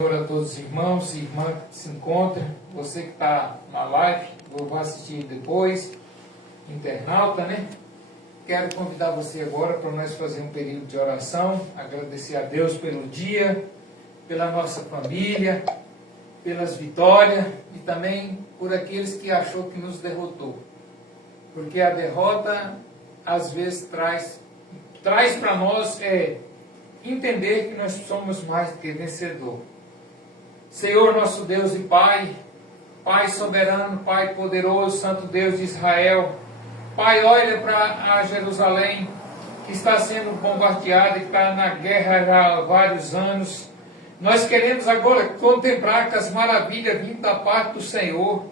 A todos os irmãos e irmãs que se encontram, você que está na live, ou vai assistir depois, internauta, né? Quero convidar você agora para nós fazer um período de oração, agradecer a Deus pelo dia, pela nossa família, pelas vitórias e também por aqueles que achou que nos derrotou. Porque a derrota, às vezes, traz para nós entender que nós somos mais do que vencedor. Senhor, nosso Deus e Pai, Pai soberano, Pai poderoso, Santo Deus de Israel, Pai, olha para Jerusalém, que está sendo bombardeada, que está na guerra já há vários anos. Nós queremos agora contemplar que as maravilhas vindo da parte do Senhor,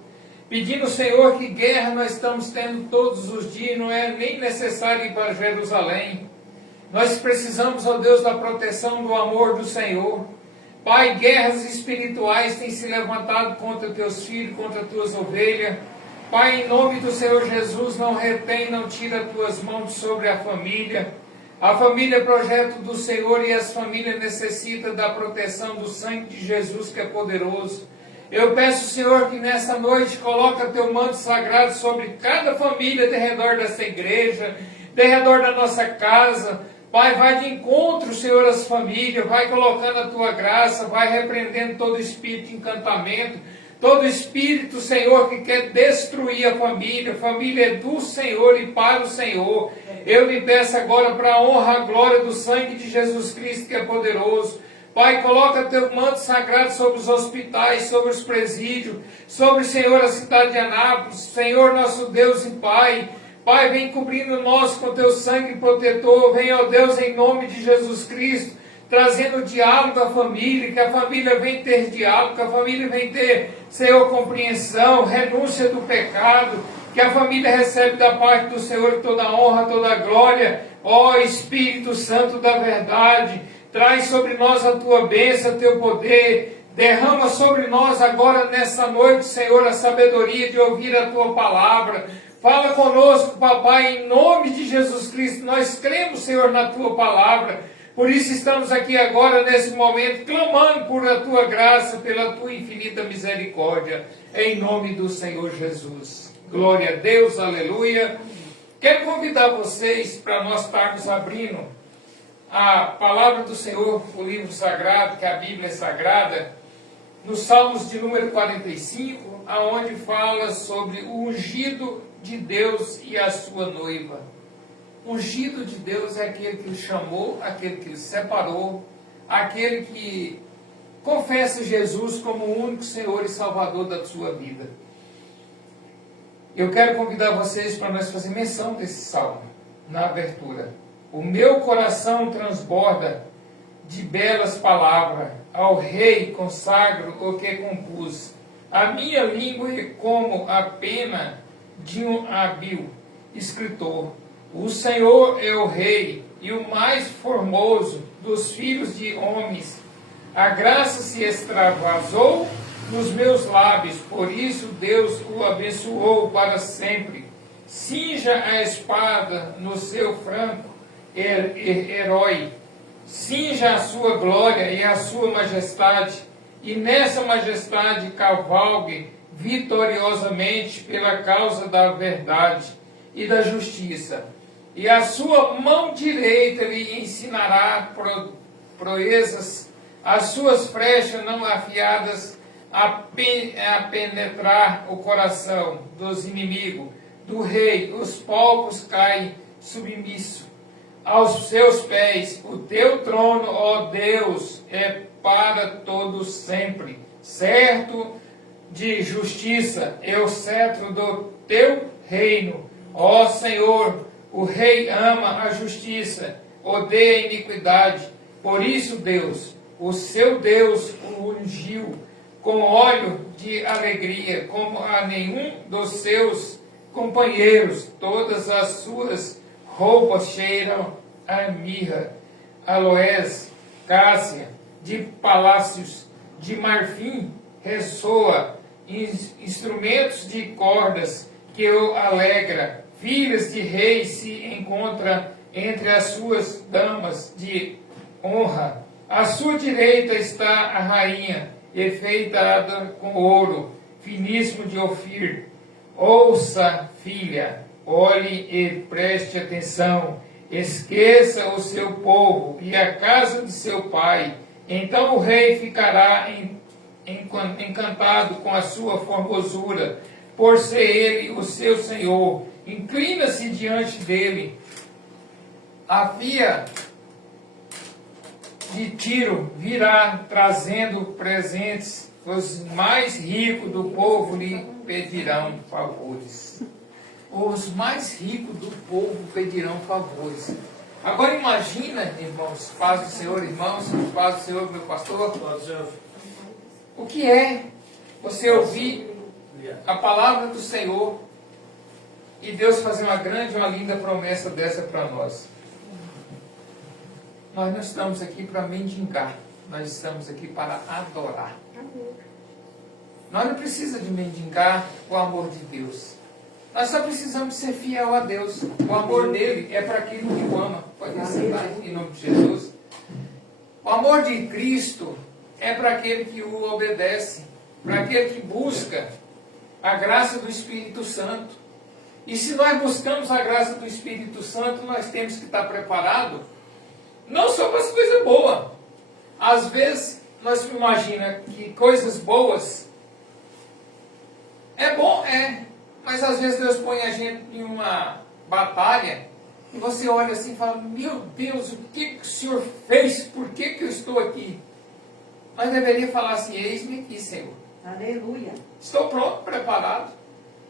pedindo, Senhor, que guerra nós estamos tendo todos os dias, não é nem necessário ir para Jerusalém. Nós precisamos, ó Deus, da proteção, do amor do Senhor. Pai, guerras espirituais têm se levantado contra teus filhos, contra tuas ovelhas. Pai, em nome do Senhor Jesus, não retém, não tira tuas mãos sobre a família. A família é projeto do Senhor e as famílias necessitam da proteção do sangue de Jesus, que é poderoso. Eu peço, Senhor, que nessa noite coloca teu manto sagrado sobre cada família de redor dessa igreja, de redor da nossa casa. Pai, vai de encontro, Senhor, às famílias, vai colocando a tua graça, vai repreendendo todo espírito de encantamento, todo espírito, Senhor, que quer destruir a família é do Senhor e para o Senhor. Eu me peço agora para a honra, a glória do sangue de Jesus Cristo, que é poderoso. Pai, coloca teu manto sagrado sobre os hospitais, sobre os presídios, sobre, Senhor, a cidade de Anápolis, Senhor, nosso Deus e Pai. Pai, vem cobrindo nós com teu sangue protetor, vem, ó Deus, em nome de Jesus Cristo, trazendo diálogo à família, que a família vem ter diálogo, que a família vem ter, Senhor, compreensão, renúncia do pecado, que a família recebe da parte do Senhor toda a honra, toda a glória. Ó Espírito Santo da verdade, traz sobre nós a tua bênção, o teu poder, derrama sobre nós agora nessa noite, Senhor, a sabedoria de ouvir a tua palavra. Fala conosco, papai, em nome de Jesus Cristo. Nós cremos, Senhor, na tua palavra. Por isso estamos aqui agora, nesse momento, clamando por a tua graça, pela tua infinita misericórdia. Em nome do Senhor Jesus. Glória a Deus, aleluia. Quero convidar vocês para nós estarmos abrindo a palavra do Senhor, o livro sagrado, que a Bíblia é sagrada, nos Salmos de número 45, aonde fala sobre o ungido de Deus e a sua noiva. Ungido de Deus é aquele que o chamou, aquele que o separou, aquele que confessa Jesus como o único Senhor e Salvador da sua vida. Eu quero convidar vocês para nós fazer menção desse salmo, na abertura. O meu coração transborda de belas palavras, ao rei consagro o que compus. A minha língua é como a pena de um hábil escritor. O Senhor é o rei e o mais formoso dos filhos de homens. A graça se extravasou nos meus lábios, por isso Deus o abençoou para sempre. Cinja a espada no seu franco, herói. Cinja a sua glória e a sua majestade, e nessa majestade cavalgue vitoriosamente pela causa da verdade e da justiça. E a sua mão direita lhe ensinará proezas, as suas flechas não afiadas a penetrar o coração dos inimigos. Do rei os povos caem submissos aos seus pés. O teu trono, ó Deus, é para todos sempre. Certo de justiça é o cetro do teu reino. Ó Senhor, o rei ama a justiça, odeia a iniquidade. Por isso Deus, o seu Deus, o ungiu com óleo de alegria, como a nenhum dos seus companheiros. Todas as suas roupas cheiram a mirra, aloés, cássia, de palácios de marfim ressoa, instrumentos de cordas que o alegra. Filhas de reis se encontram entre as suas damas de honra. À sua direita está a rainha, enfeitada com ouro, finíssimo de Ofir. Ouça, filha, olhe e preste atenção. Esqueça o seu povo e a casa de seu pai. Então o rei ficará encantado com a sua formosura, por ser ele o seu senhor. Inclina-se diante dele. A filha de Tiro virá trazendo presentes. Os mais ricos do povo lhe pedirão favores. Os mais ricos do povo pedirão favores. Agora imagina, irmãos, paz do Senhor, irmãos, paz do Senhor, meu pastor. O que é você ouvir a palavra do Senhor e Deus fazer uma grande, uma linda promessa dessa para nós? Nós não estamos aqui para mendigar, nós estamos aqui para adorar. Nós não precisamos de mendigar o amor de Deus. Nós só precisamos ser fiel a Deus. O amor dele é para aquele que o ama. Pode sentar em nome de Jesus. O amor de Cristo é para aquele que o obedece, para aquele que busca a graça do Espírito Santo. E se nós buscamos a graça do Espírito Santo, nós temos que estar preparados, não só para as coisas boas. Às vezes, nós imaginamos que coisas boas é bom, mas às vezes Deus põe a gente em uma batalha e você olha assim e fala: meu Deus, o que o Senhor fez? Por que eu estou aqui? Nós deveríamos falar assim: eis-me aqui, Senhor. Aleluia. Estou pronto, preparado.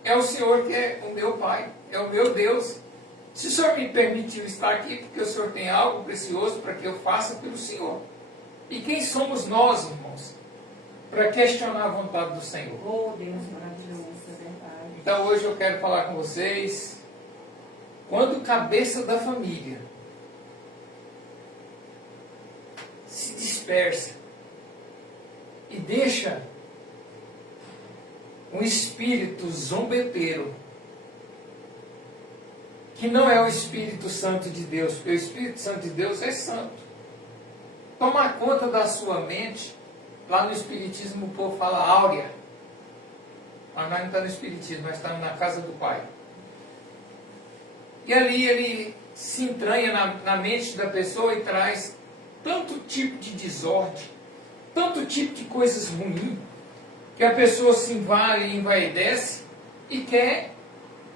É o Senhor que é o meu Pai, é o meu Deus. Se o Senhor me permitiu estar aqui, porque o Senhor tem algo precioso para que eu faça pelo Senhor. E quem somos nós, irmãos, para questionar a vontade do Senhor? Oh, Deus maravilhoso, é verdade. Então hoje eu quero falar com vocês, quando cabeça da família se dispersa e deixa um espírito zombeteiro, que não é o Espírito Santo de Deus, porque o Espírito Santo de Deus é santo, tomar conta da sua mente. Lá no Espiritismo o povo fala áurea, mas nós não estamos no Espiritismo, nós estamos na casa do Pai. E ali ele se entranha na mente da pessoa e traz tanto tipo de desordem, tanto tipo de coisas ruins, que a pessoa se invade e envaidece e quer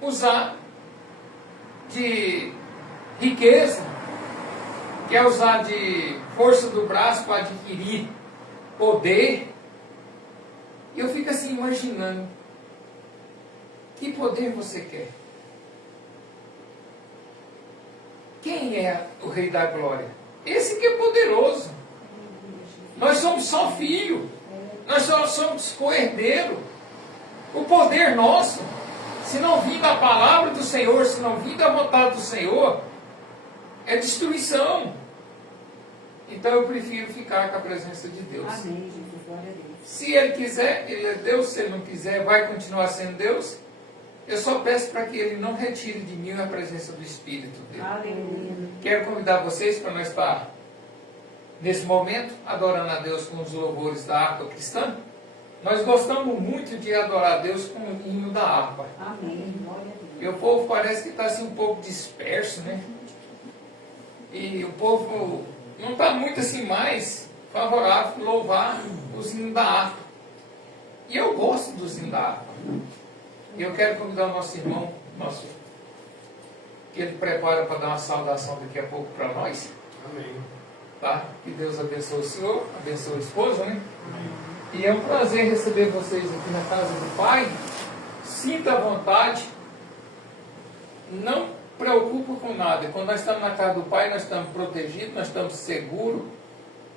usar de riqueza, quer usar de força do braço para adquirir poder. E eu fico assim imaginando, que poder você quer? Quem é o Rei da Glória? Esse que é poderoso. Nós somos só filho. Nós só somos co-herdeiro. O poder nosso, se não vir da palavra do Senhor, se não vir da vontade do Senhor, é destruição. Então eu prefiro ficar com a presença de Deus. Amém, Jesus, glória a Deus. Se Ele quiser, Ele é Deus. Se Ele não quiser, vai continuar sendo Deus. Eu só peço para que Ele não retire de mim a presença do Espírito dele. Aleluia. Quero convidar vocês para nós estar, nesse momento, adorando a Deus com os louvores da harpa cristã. Nós gostamos muito de adorar a Deus com o hino da harpa. Amém, glória a Deus. E o povo parece que está assim um pouco disperso, né? E o povo não está muito assim mais favorável a louvar os hinos da harpa. E eu gosto dos hinos da harpa. E eu quero convidar o nosso irmão, que ele prepara para dar uma saudação daqui a pouco para nós. Amém. Tá? Que Deus abençoe o senhor, abençoe a esposa, né? E é um prazer receber vocês aqui na casa do Pai. Sinta à vontade. Não preocupe com nada. Quando nós estamos na casa do Pai, nós estamos protegidos, nós estamos seguros.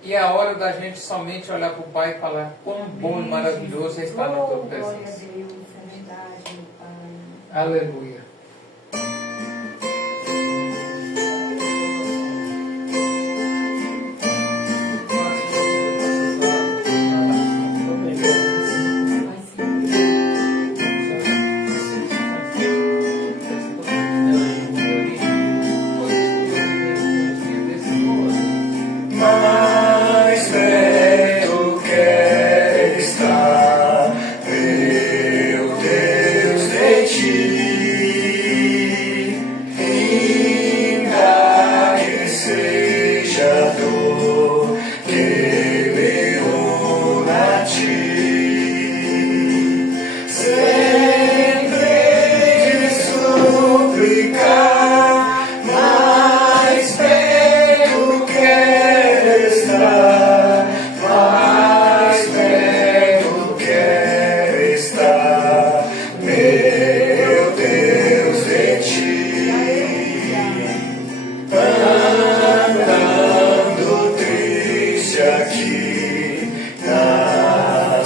E é a hora da gente somente olhar para o Pai e falar quão bom e maravilhoso é estar na tua Glória a presença. Deus, é verdade, meu Pai. Aleluia.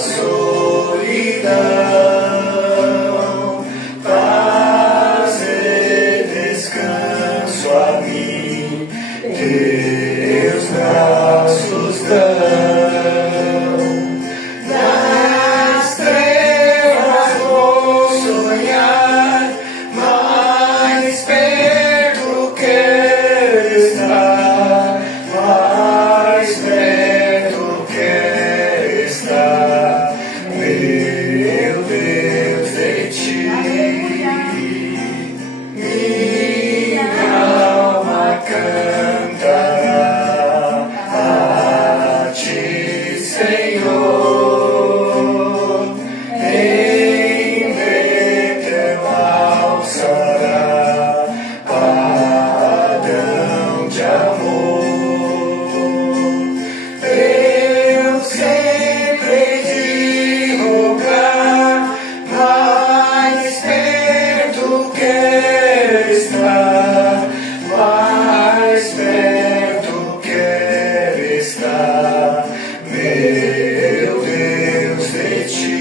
solidão, trazer descanso a mim, teus braços dão. Das trevas vou sonhar, mais perto quero estar, mais perto quero estar, meu Deus, de ti. Minha alma cantará a ti, Senhor, em Betel alçará padrão de amor. Eu sempre hei de rogar, mais perto quero estar, mais perto quero estar, meu Deus, de ti.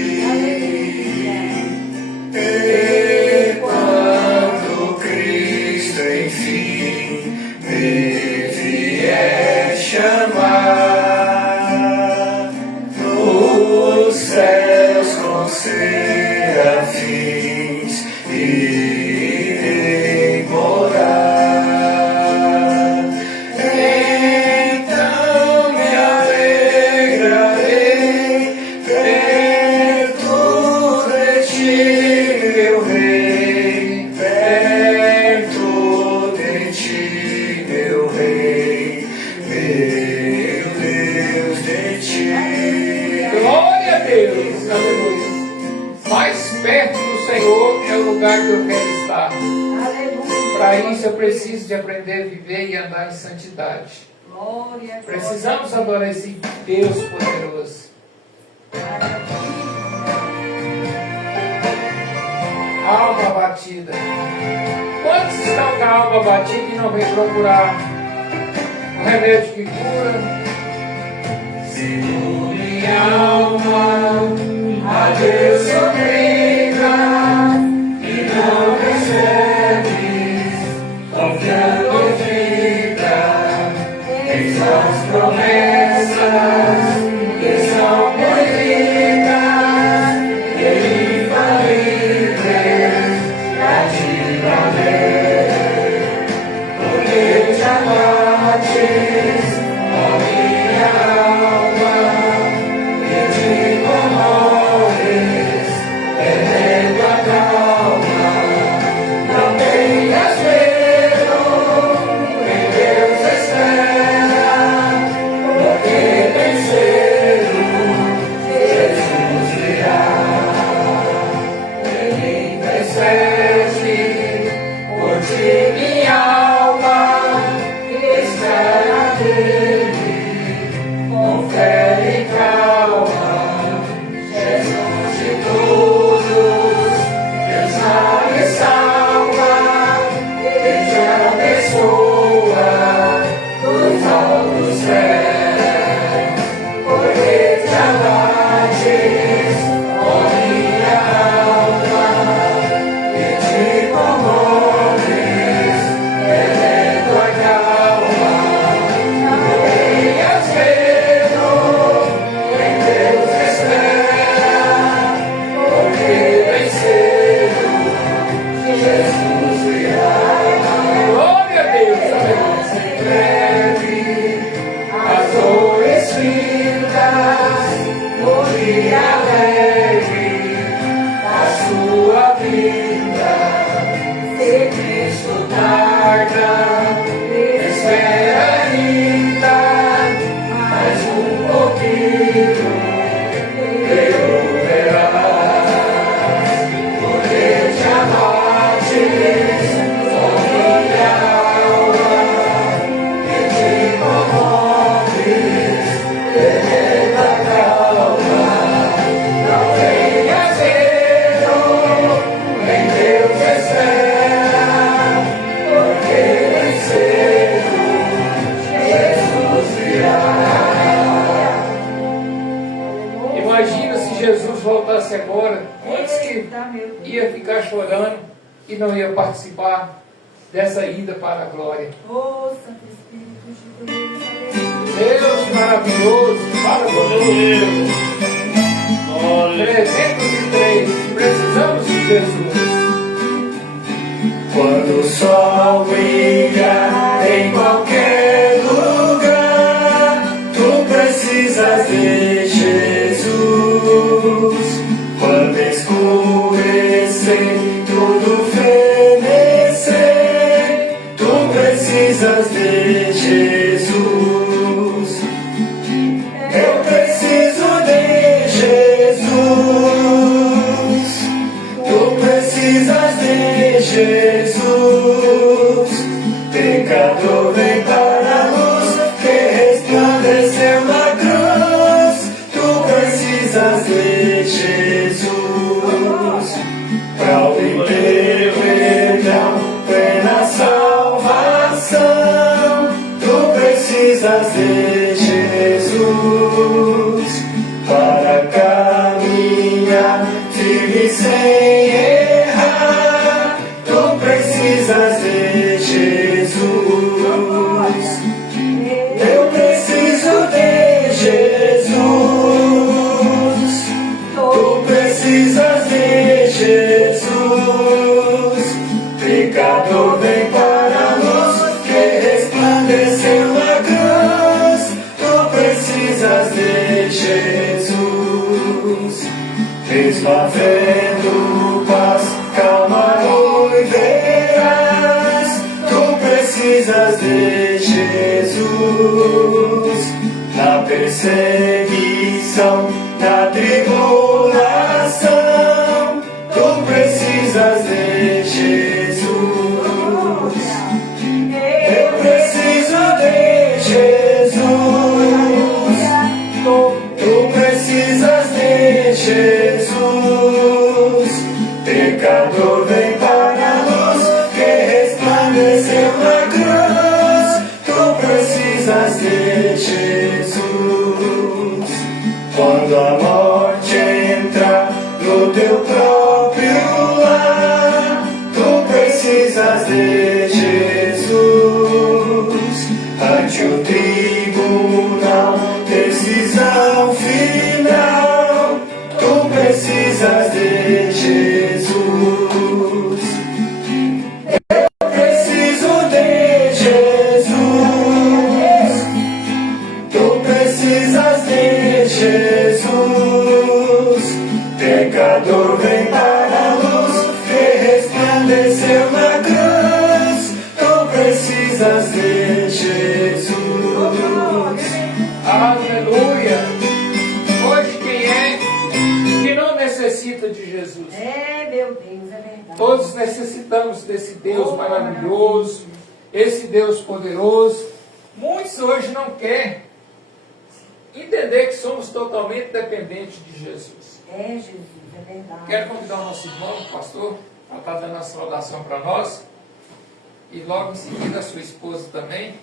E quando Cristo enfim me vier chamar, nos céus com serafins irei morar. Então me alegrarei perto de ti, meu Rei, perto de ti, meu Rei, meu Deus, de ti. Glória a Deus, aleluia. Mais perto do Senhor é o lugar que eu quero estar. Aleluia. Para isso eu preciso de aprender a viver e andar em santidade. Glória. Precisamos adorar esse Deus poderoso. Alma batida. Quantos estão com a alma batida e não vêm procurar o remédio que cura? Seguro minha alma, a Deus obriga, e não recebes, confiando fica, em suas promessas, que são bonitas, e infalíveis, pra te valer, porque te abates, ó minha alma, e te comoves, perdendo a calma. Não tenhas medo, em Deus espera, porque bem cedo Jesus virá. Ele intercede por ti, minha alma, espera nele, com fé e calma. Jesus de todos, Deus sabe salva, Ele te abençoa dos altos céus, porque te abates, ó minha alma, e te comoves, perdendo a calma. Não tenhas medo, em Deus espera, porque bem cedo Jesus virá. Glória a Deus, aleluia. Em breve as dores findas, o dia alegre da sua vida. Se Cristo tarda, espera ainda mais um pouquinho, eu verás, porque te abates, ó minha alma, e te comoves, perdendo a calma. Não Jesus voltasse agora, quantos que Eita, meu Deus. ia ficar chorando e não ia participar dessa ida para a glória? Ô, Santo Espírito de Deus, Deus maravilhoso, fala conosco. Olha. 303, precisamos de Jesus. Quando o sol brilha em qualquer lugar, tu precisas de Jesus. Quando escurecer, tudo fenecer, tu precisas de Jesus. Eu preciso de Jesus. Tu precisas de Jesus. Pecador, vem para a luz que resplandeceu na cruz. Tu precisas de Jesus. Para obter perdão, plena salvação, tu precisas de Jesus. Para caminhar firme sem errar, tu precisas de Jesus. Eu preciso de Jesus. Tu precisas de Jesus. Pecador, vem para a luz que resplandeceu na cruz. Tu precisas de Jesus. Mesmo havendo paz, calma e verás, tu precisas de Jesus. Na perseguição, na tribulação, tu precisas de Jesus. Eu preciso de Jesus. Tu precisas de Jesus. Pecador, vem para a luz que resplandeceu na cruz. Tu precisas de Jesus. Quando a morte entrar no teu próprio lar, tu precisas de Jesus. Ante o tribunal, decisão final, tu precisas de Jesus. Eu preciso de Jesus. Tu precisas de Jesus. Pecador, vem para a luz que resplandeceu na cruz. Tu precisas de Jesus. Aleluia! Hoje quem é que não necessita de Jesus? É, meu Deus, é verdade. Todos necessitamos desse Deus maravilhoso, esse Deus poderoso. Muitos hoje não querem entender que somos totalmente dependentes de Jesus. É, Jesus, é verdade. Quero convidar o nosso irmão, o pastor, para estar dando a saudação para nós. E logo em seguida a sua esposa também.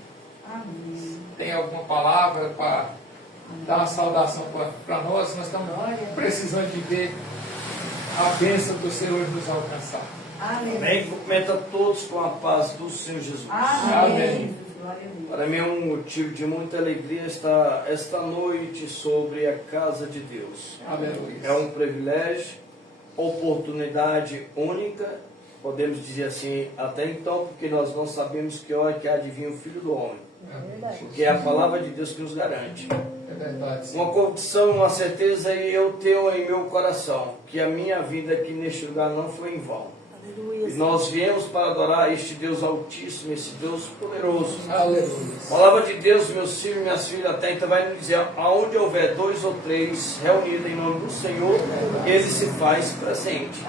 Amém. Tem alguma palavra para dar uma saudação para nós? Nós estamos precisando de ver a bênção do Senhor nos alcançar. Amém. Amém. Cumprimento a todos com a paz do Senhor Jesus. Amém. Glória a Deus. Para mim é um motivo de muita alegria estar esta noite sobre a casa de Deus. Aleluia. É um privilégio, oportunidade única, podemos dizer assim, até então, porque nós não sabemos que hora que há de vir o Filho do Homem. Porque é a palavra de Deus que nos garante. É verdade. Uma convicção, uma certeza e eu tenho em meu coração que a minha vida aqui neste lugar não foi em vão. E nós viemos para adorar este Deus Altíssimo, esse Deus poderoso. Aleluia. A palavra de Deus, meus filhos e minhas filhas, até então vai nos dizer: aonde houver 2 ou 3 reunidos em nome do Senhor, Ele se faz presente.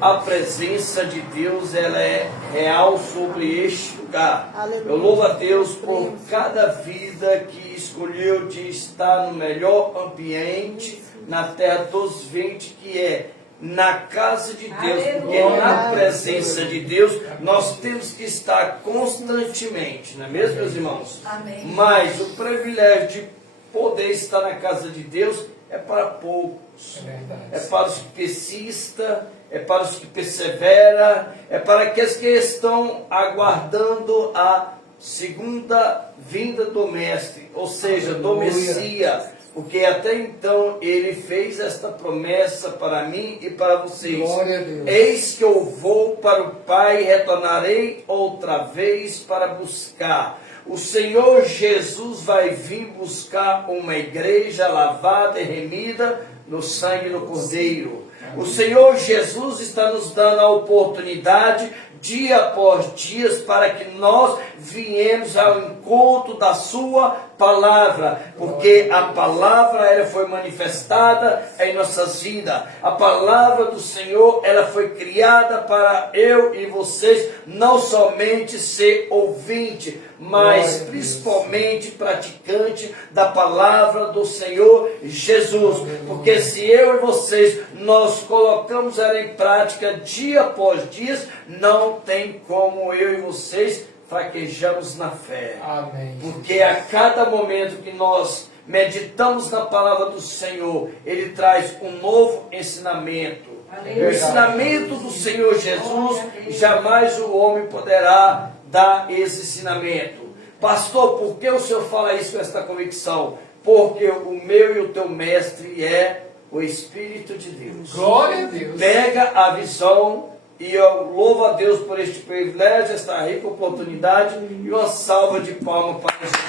A presença de Deus, ela é real sobre este lugar. Eu louvo a Deus por cada vida que escolheu de estar no melhor ambiente na terra dos viventes, que é na casa de Deus, porque na presença de Deus nós temos que estar constantemente, não é mesmo, meus irmãos? Amém. Mas o privilégio de poder estar na casa de Deus é para poucos. É verdade. É para os que persistem, é para os que perseveram, é para aqueles que estão aguardando a segunda vinda do Mestre, ou seja, do Aleluia. Messias, porque até então ele fez esta promessa para mim e para vocês. Glória a Deus. Eis que eu vou para o Pai, retornarei outra vez para buscar. O Senhor Jesus vai vir buscar uma igreja lavada e remida no sangue do Cordeiro. O Senhor Jesus está nos dando a oportunidade, dia após dia, para que nós viemos ao encontro da sua palavra, porque a palavra ela foi manifestada em nossas vidas. A palavra do Senhor ela foi criada para eu e vocês não somente ser ouvinte, mas principalmente praticante da palavra do Senhor Jesus. Porque se eu e vocês nós colocamos ela em prática dia após dia, não tem como eu e vocês fraquejamos na fé. Amém. Porque a cada momento que nós meditamos na palavra do Senhor, Ele traz um novo ensinamento. O ensinamento do Senhor Jesus, jamais o homem poderá dar esse ensinamento. Pastor, por que o Senhor fala isso com esta convicção? Porque o meu e o teu mestre é o Espírito de Deus. Glória a Deus. Pega a visão. E eu louvo a Deus por este privilégio, esta rica oportunidade, e uma salva de palmas para Jesus.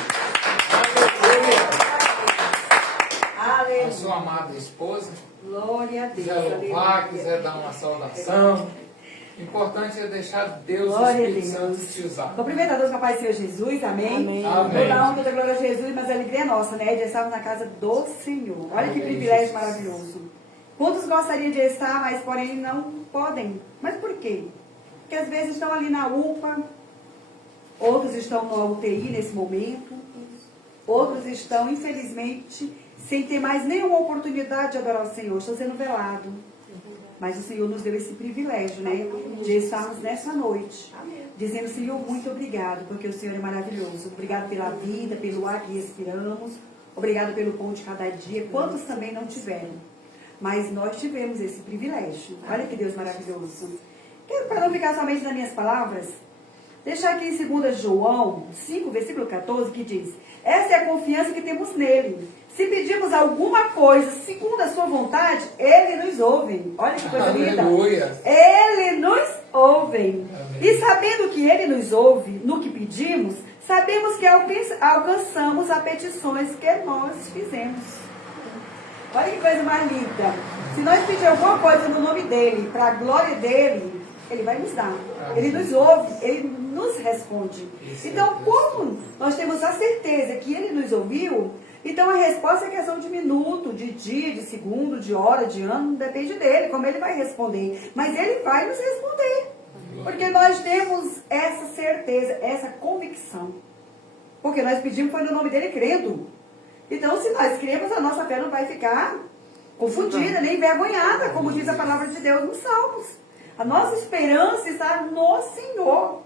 A sua amada esposa, Glória a Deus. quiser louvar, quiser dar uma saudação. O importante é deixar Deus, o Glória a Espírito Deus. Santo, te usar. Cumprimento a Deus com a paz do Senhor Jesus, amém? Amém. Toda a honra, toda a glória a Jesus, mas a alegria é nossa, né? De estarmos na casa do Senhor. Olha que Amém, privilégio Jesus. maravilhoso. Quantos gostariam de estar, mas porém não podem? Mas por quê? Porque às vezes estão ali na UPA, outros estão na UTI nesse momento, outros estão, infelizmente, sem ter mais nenhuma oportunidade de adorar o Senhor, estão sendo velados. Mas o Senhor nos deu esse privilégio, né? De estarmos nessa noite, dizendo, Senhor, muito obrigado, porque o Senhor é maravilhoso. Obrigado pela vida, pelo ar que respiramos. Obrigado pelo pão de cada dia. Quantos também não tiveram? Mas nós tivemos esse privilégio. Olha que Deus maravilhoso. Quero, para não ficar somente nas minhas palavras, deixar aqui em 2 João 5, versículo 14, que diz: essa é a confiança que temos nele. Se pedirmos alguma coisa segundo a sua vontade, ele nos ouve. Olha que coisa linda. Aleluia. Ele nos ouve. Amém. E sabendo que ele nos ouve no que pedimos, sabemos que alcançamos as petições que nós fizemos. Olha que coisa mais linda. Se nós pedirmos alguma coisa no nome dele, para a glória dele, ele vai nos dar. Ele nos ouve, ele nos responde. Então, como nós temos a certeza que ele nos ouviu, então a resposta é questão de minuto, de dia, de segundo, de hora, de ano, depende dele, como ele vai responder. Mas ele vai nos responder. Porque nós temos essa certeza, essa convicção. Porque nós pedimos foi no nome dele crendo. Então, se nós cremos, a nossa fé não vai ficar confundida, nem envergonhada, como diz a palavra de Deus nos Salmos. A nossa esperança está no Senhor.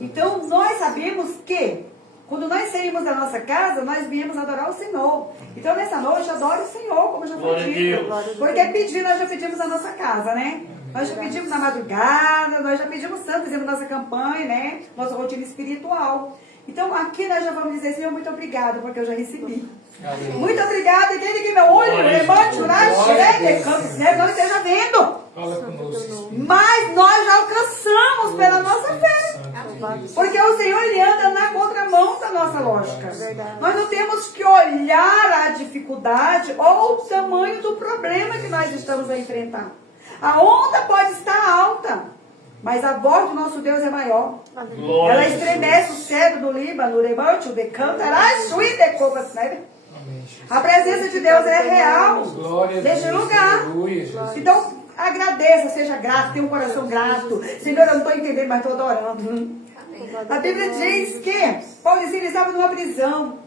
Então, nós sabemos que, quando nós saímos da nossa casa, nós viemos adorar o Senhor. Então, nessa noite, adore o Senhor, como já foi dito. Porque pedir, nós já pedimos na nossa casa, né? Nós já pedimos na madrugada, nós já pedimos tanto, fizemos nossa campanha, né? Nossa rotina espiritual. Então, aqui nós já vamos dizer, Senhor, muito obrigado, porque eu já recebi. Amém. Muito obrigada, aquele que meu olho, levante, não esteja vendo. Fala conosco, Espírito. Mas nós já alcançamos pela nossa fé. Porque o Senhor, Ele anda na contramão da nossa lógica. Nós não temos que olhar a dificuldade ou o tamanho do problema que nós estamos a enfrentar. A onda pode estar alta, mas a voz do nosso Deus é maior. Ela estremece o cedro do Líbano, levante o decantarás, a presença de Deus é real. Neste lugar. Então, agradeça, seja grato, tenha um coração grato. Senhor, eu não estou entendendo, mas estou adorando. A Bíblia diz que Paulo estava numa prisão.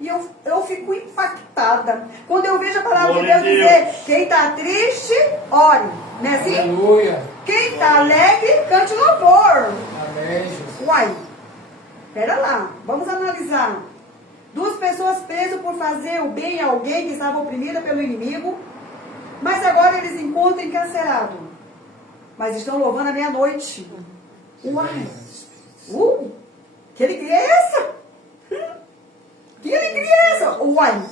E eu fico impactada quando eu vejo a palavra de Deus dizer: quem está triste, ore. Não é assim? Aleluia. Quem está alegre, cante louvor. Amém, Jesus. Uai, pera lá, vamos analisar. Duas pessoas presas por fazer o bem a alguém que estava oprimida pelo inimigo, mas agora eles encontram encarcerado. Mas estão louvando à meia-noite. Uai! Que alegria é essa? Que alegria é essa? Uai!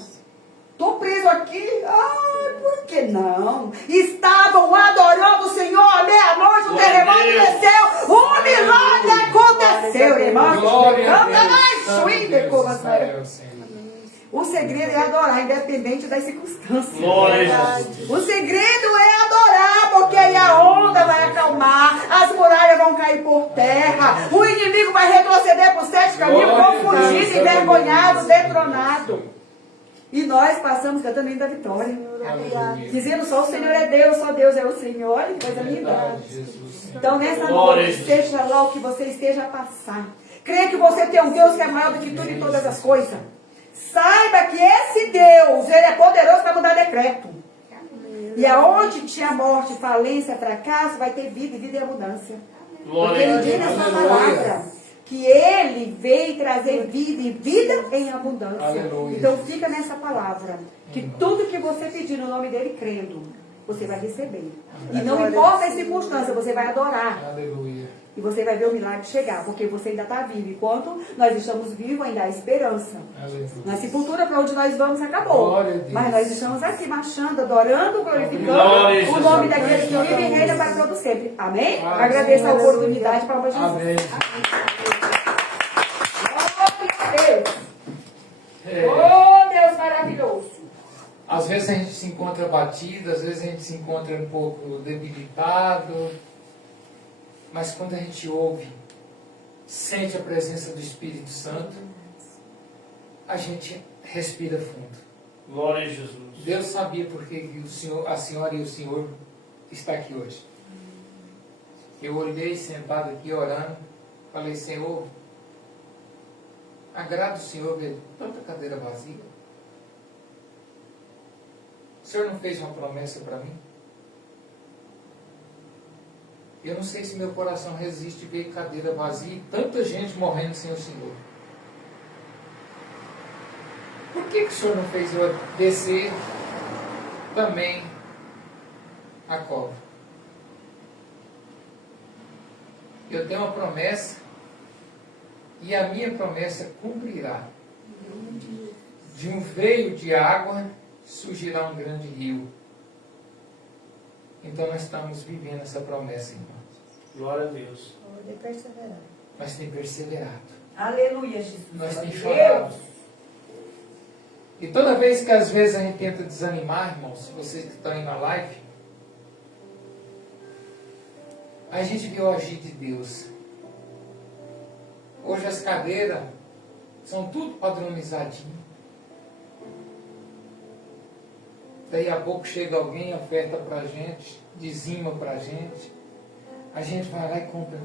Estou preso aqui. Ai, por que não? Estavam adorando o Senhor à meia-noite, o terremoto desceu, o milagre aconteceu, irmão. Glória a Deus. O segredo é adorar, independente das circunstâncias. Glória a Jesus. O segredo é adorar, porque aí a onda vai acalmar, as muralhas vão cair por terra, o inimigo vai retroceder por 7 caminhos, Glória a Deus, confundido, envergonhado, aleluia. detronado. E nós passamos cantando da vitória. Aleluia. Dizendo só o Senhor é Deus, só Deus é o Senhor. Olha que coisa linda. Verdade, Jesus. Então nessa Glória a noite, Jesus. seja lá o que você esteja a passar. Creia que você tem um Deus que é maior do que tudo e todas as coisas. Saiba que esse Deus, ele é poderoso para mudar decreto. E aonde tinha morte, falência, fracasso, vai ter vida e vida é abundância. Porque Glória a ele diz Deus. na sua Aleluia. palavra que ele veio trazer vida e vida em abundância. Aleluia. Então fica nessa palavra. Que tudo que você pedir no nome dele, crendo, você vai receber. E não importa a circunstância, você vai adorar. Aleluia. E você vai ver o milagre chegar, porque você ainda está vivo. Enquanto nós estamos vivos, ainda há esperança. Aleluia. Na sepultura, para onde nós vamos, acabou. Glória a Deus. Mas nós estamos aqui marchando, adorando, glorificando Glória a o Jesus. nome daquele que vive e reina para todo sempre. Amém? Amém. Agradeço a oportunidade para Jesus. Amém. Glória a Deus. É, Oh, Deus maravilhoso. às vezes a gente se encontra abatido, às vezes a gente se encontra um pouco debilitado, mas quando a gente ouve, sente a presença do Espírito Santo, a gente respira fundo. Glória a Jesus. Deus sabia por que o Senhor, a senhora e o Senhor está aqui hoje. Eu olhei sentado aqui orando, falei, Senhor, agrada o Senhor ver tanta cadeira vazia? O Senhor não fez uma promessa para mim? Eu não sei se meu coração resiste ver cadeira vazia e tanta gente morrendo sem o Senhor. Por que o Senhor não fez eu descer também a cova? Eu tenho uma promessa e a minha promessa cumprirá. De um veio de água surgirá um grande rio. Então nós estamos vivendo essa promessa, irmãos. Glória a Deus. Nós temos perseverado. Aleluia, Jesus. Nós temos chorado. E toda vez que às vezes a gente tenta desanimar, irmãos, vocês que estão aí na live, a gente vê o agir de Deus. Hoje as cadeiras são tudo padronizadinho. Daí a pouco chega alguém, oferta pra gente, dizima pra gente. A gente vai lá e compra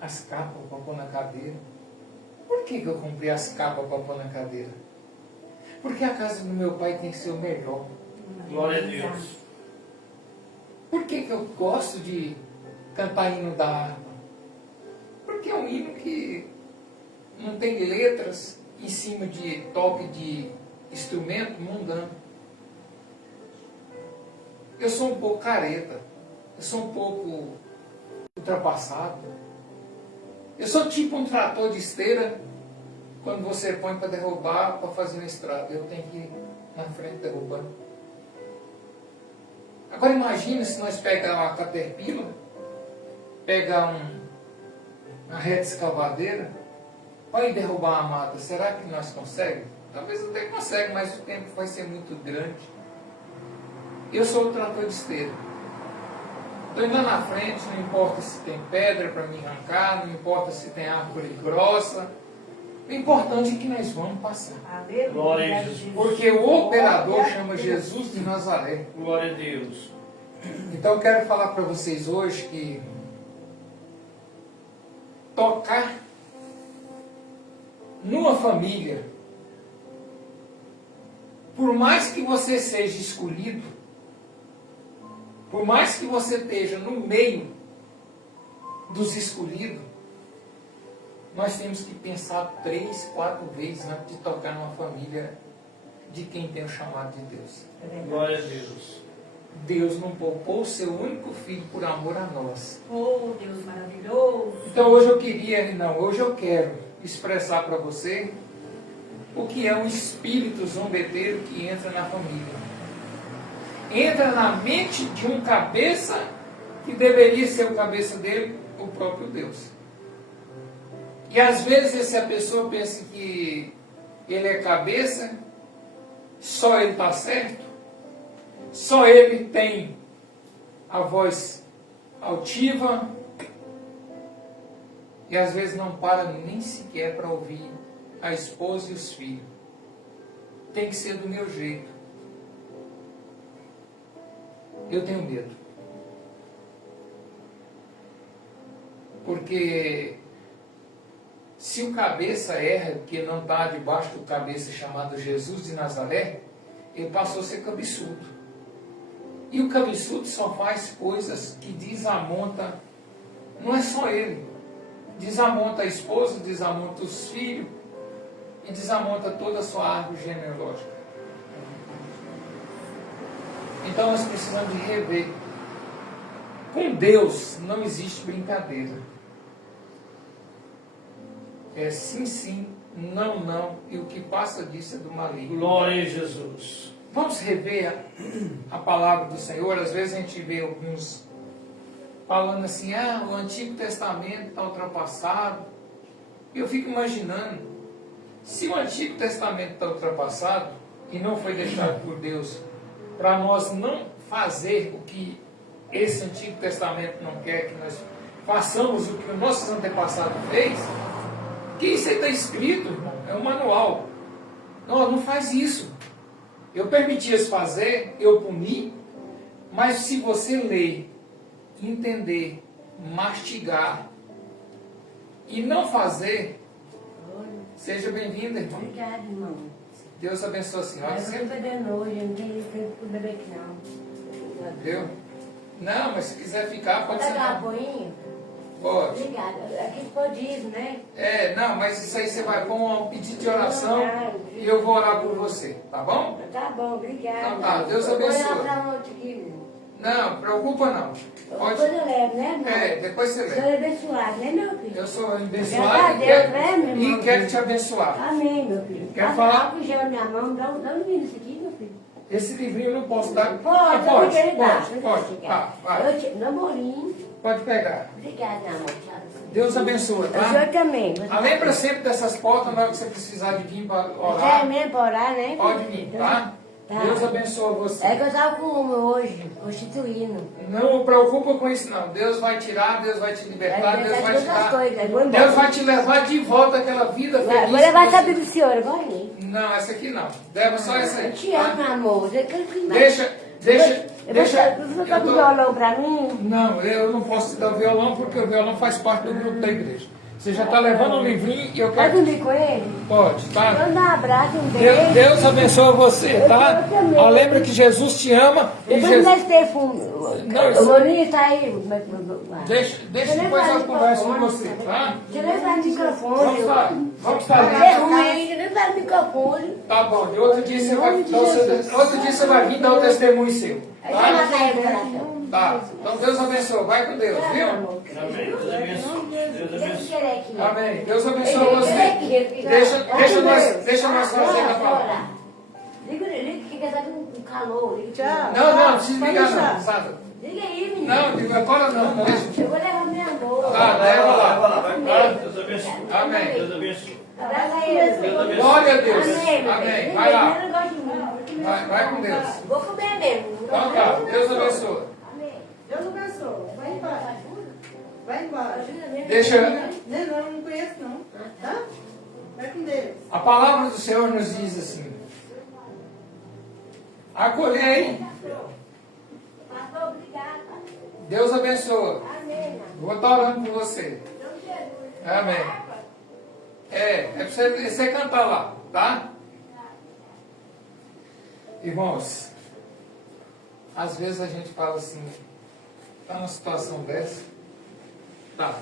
as capas para pôr na cadeira. Por que eu comprei as capas para pôr na cadeira? Porque a casa do meu pai tem que ser o melhor. Glória a Deus. Por que eu gosto de cantar hino da harpa? Porque é um hino que não tem letras em cima de toque de instrumento mundano. Eu sou um pouco careta. Eu sou um pouco ultrapassado. Eu sou tipo um trator de esteira. Quando você põe para derrubar, para fazer uma estrada, eu tenho que ir na frente derrubando. Agora imagine se nós pegar uma caterpillar, pegar uma reta escavadeira, para ir derrubar uma mata, será que nós conseguimos? Talvez até consegue, mas o tempo vai ser muito grande. Eu sou o trator de esteira. Estou indo lá na frente, não importa se tem pedra para me arrancar, não importa se tem árvore grossa. O importante é que nós vamos passar. Aleluia. Glória a Jesus. Porque o operador chama Jesus de Nazaré. Glória a Deus. Então eu quero falar para vocês hoje que tocar numa família, por mais que você seja escolhido, por mais que você esteja no meio dos escolhidos, nós temos que pensar 3, 4 vezes antes de tocar numa família de quem tem o chamado de Deus. Glória a Deus. Deus não poupou o seu único filho por amor a nós. Oh, Deus maravilhoso. Então hoje eu quero expressar para você o que é um espírito zombeteiro que entra na família. Entra na mente de um cabeça que deveria ser o cabeça dele, o próprio Deus. E às vezes essa pessoa pensa que ele é cabeça, só ele está certo, só ele tem a voz altiva, e às vezes não para nem sequer para ouvir a esposa e os filhos. Tem que ser do meu jeito. Eu tenho medo. Porque se o cabeça erra, que não está debaixo do cabeça chamado Jesus de Nazaré, ele passou a ser cabeçudo. E o cabeçudo só faz coisas que desamonta, não é só ele. Desamonta a esposa, desamonta os filhos e desamonta toda a sua árvore genealógica. Então nós precisamos de rever. Com Deus não existe brincadeira. É sim, sim, não, não, e o que passa disso é do maligno. Glória a Jesus. Vamos rever a palavra do Senhor. Às vezes a gente vê alguns falando assim, o Antigo Testamento está ultrapassado. E eu fico imaginando, se o Antigo Testamento está ultrapassado e não foi deixado por Deus para nós não fazer o que esse Antigo Testamento não quer que nós façamos, o que o nosso antepassado fez, que isso aí está escrito, irmão, é um manual. Não faz isso. Eu permiti-as fazer, eu puni, mas se você ler, entender, mastigar e não fazer, seja bem-vindo, irmão. Obrigada, irmão. Deus abençoe a senhora. Mas eu estou bebendo hoje, eu não tenho tempo para beber aqui não. Viu? Não, mas se quiser ficar, pode Pode pegar sentar. a boinha? Pode. Obrigada. Aqui pode ir, né? Não, mas isso aí você vai pôr um pedido de oração e eu vou orar por você, tá bom? Tá bom, obrigada. Então tá, Deus Eu vou abençoe. olhar pra onde aqui, meu? Não, preocupa não. Pode. Depois eu levo, né, irmão? Depois você O senhor lê. é abençoado, né, meu filho? Eu sou Graças abençoado a Deus, né, meu irmão? e quero te abençoar. Amém, meu filho. Quer Dá falar? álcool gel na minha mão, dá um menino isso aqui, meu filho. Esse livrinho eu não posso dar. Pode, Pode. pode. Tá, vai. Eu te... Namorinho. Pode pegar. Obrigada, meu amor. Tchau. Deus abençoe, O tá? senhor também. Lembra sempre dessas portas na hora que você precisar de vir para Quer orar. mesmo pra orar, né? Pode vir, tá? Tá. Deus abençoe você. É que eu tava com uma hoje, constituindo. Não preocupa com isso não. Deus vai tirar, Deus vai te libertar, Deus vai te dar. Deus Deus vai te levar de volta àquela vida feliz. Vou levar que essa você- Bíblia do senhor, agora nem. Não, essa aqui não. Leva só essa aí. Eu te amo, tá? meu amor. Deixa. Você eu tá com tô- violão pra mim? Não, eu não posso te dar o violão porque o violão faz parte do grupo da igreja. Você já está levando um livrinho e eu Pode quero. dormir com ele? Pode, tá? Eu dou um abraço, um Deus, beijo. Deus abençoe você, tá? Eu também. Ó, lembra que Jesus te ama e Depois Jesus. nós temos. Não, isso- O Moninho tá aí. Deixa depois eu converso com você, tá? Deixa eu levar o microfone. Vamos lá. Vamos É lá. ruim, deixa eu levar o microfone. Tá bom, de outro dia você vai, outro dia você vai vir dar o testemunho seu. Aí vai Tá? matar ele, coração. Tá. Então Deus abençoe. Vai com Deus, viu? Amém. Deus abençoe. Deus Deixa eu abençoe. querer aqui. Amém. Deus abençoe você. Deixa nós fazer a palavra. Liga que tá com calor. Liga. Tchau. Não precisa Pode ligar deixar. não, Sandra. Liga aí, menino. Não, digo agora não. Deixa. Eu vou levar minha amor. Tá, leva lá. Vai. Deus abençoe. Amém. Deus abençoe. Abraça ele. Glória a Deus. Amém, meu Amém. bem. Vai lá. Eu não gosto muito. Vai com Deus. Vou comer mesmo. Então tá. Deus abençoe. Amém. Deus abençoe. Vai embora. Vai embora. Ajuda mesmo. Deixa. Não, não conheço não. Tá? Vai com Deus. A palavra do Senhor nos diz assim: acolhei. Pastor, obrigada. Deus abençoe. Amém. Vou estar orando por você. Então, Jesus. Amém. É pra você cantar lá, tá? Irmãos, às vezes a gente fala assim, tá numa situação dessa, tá.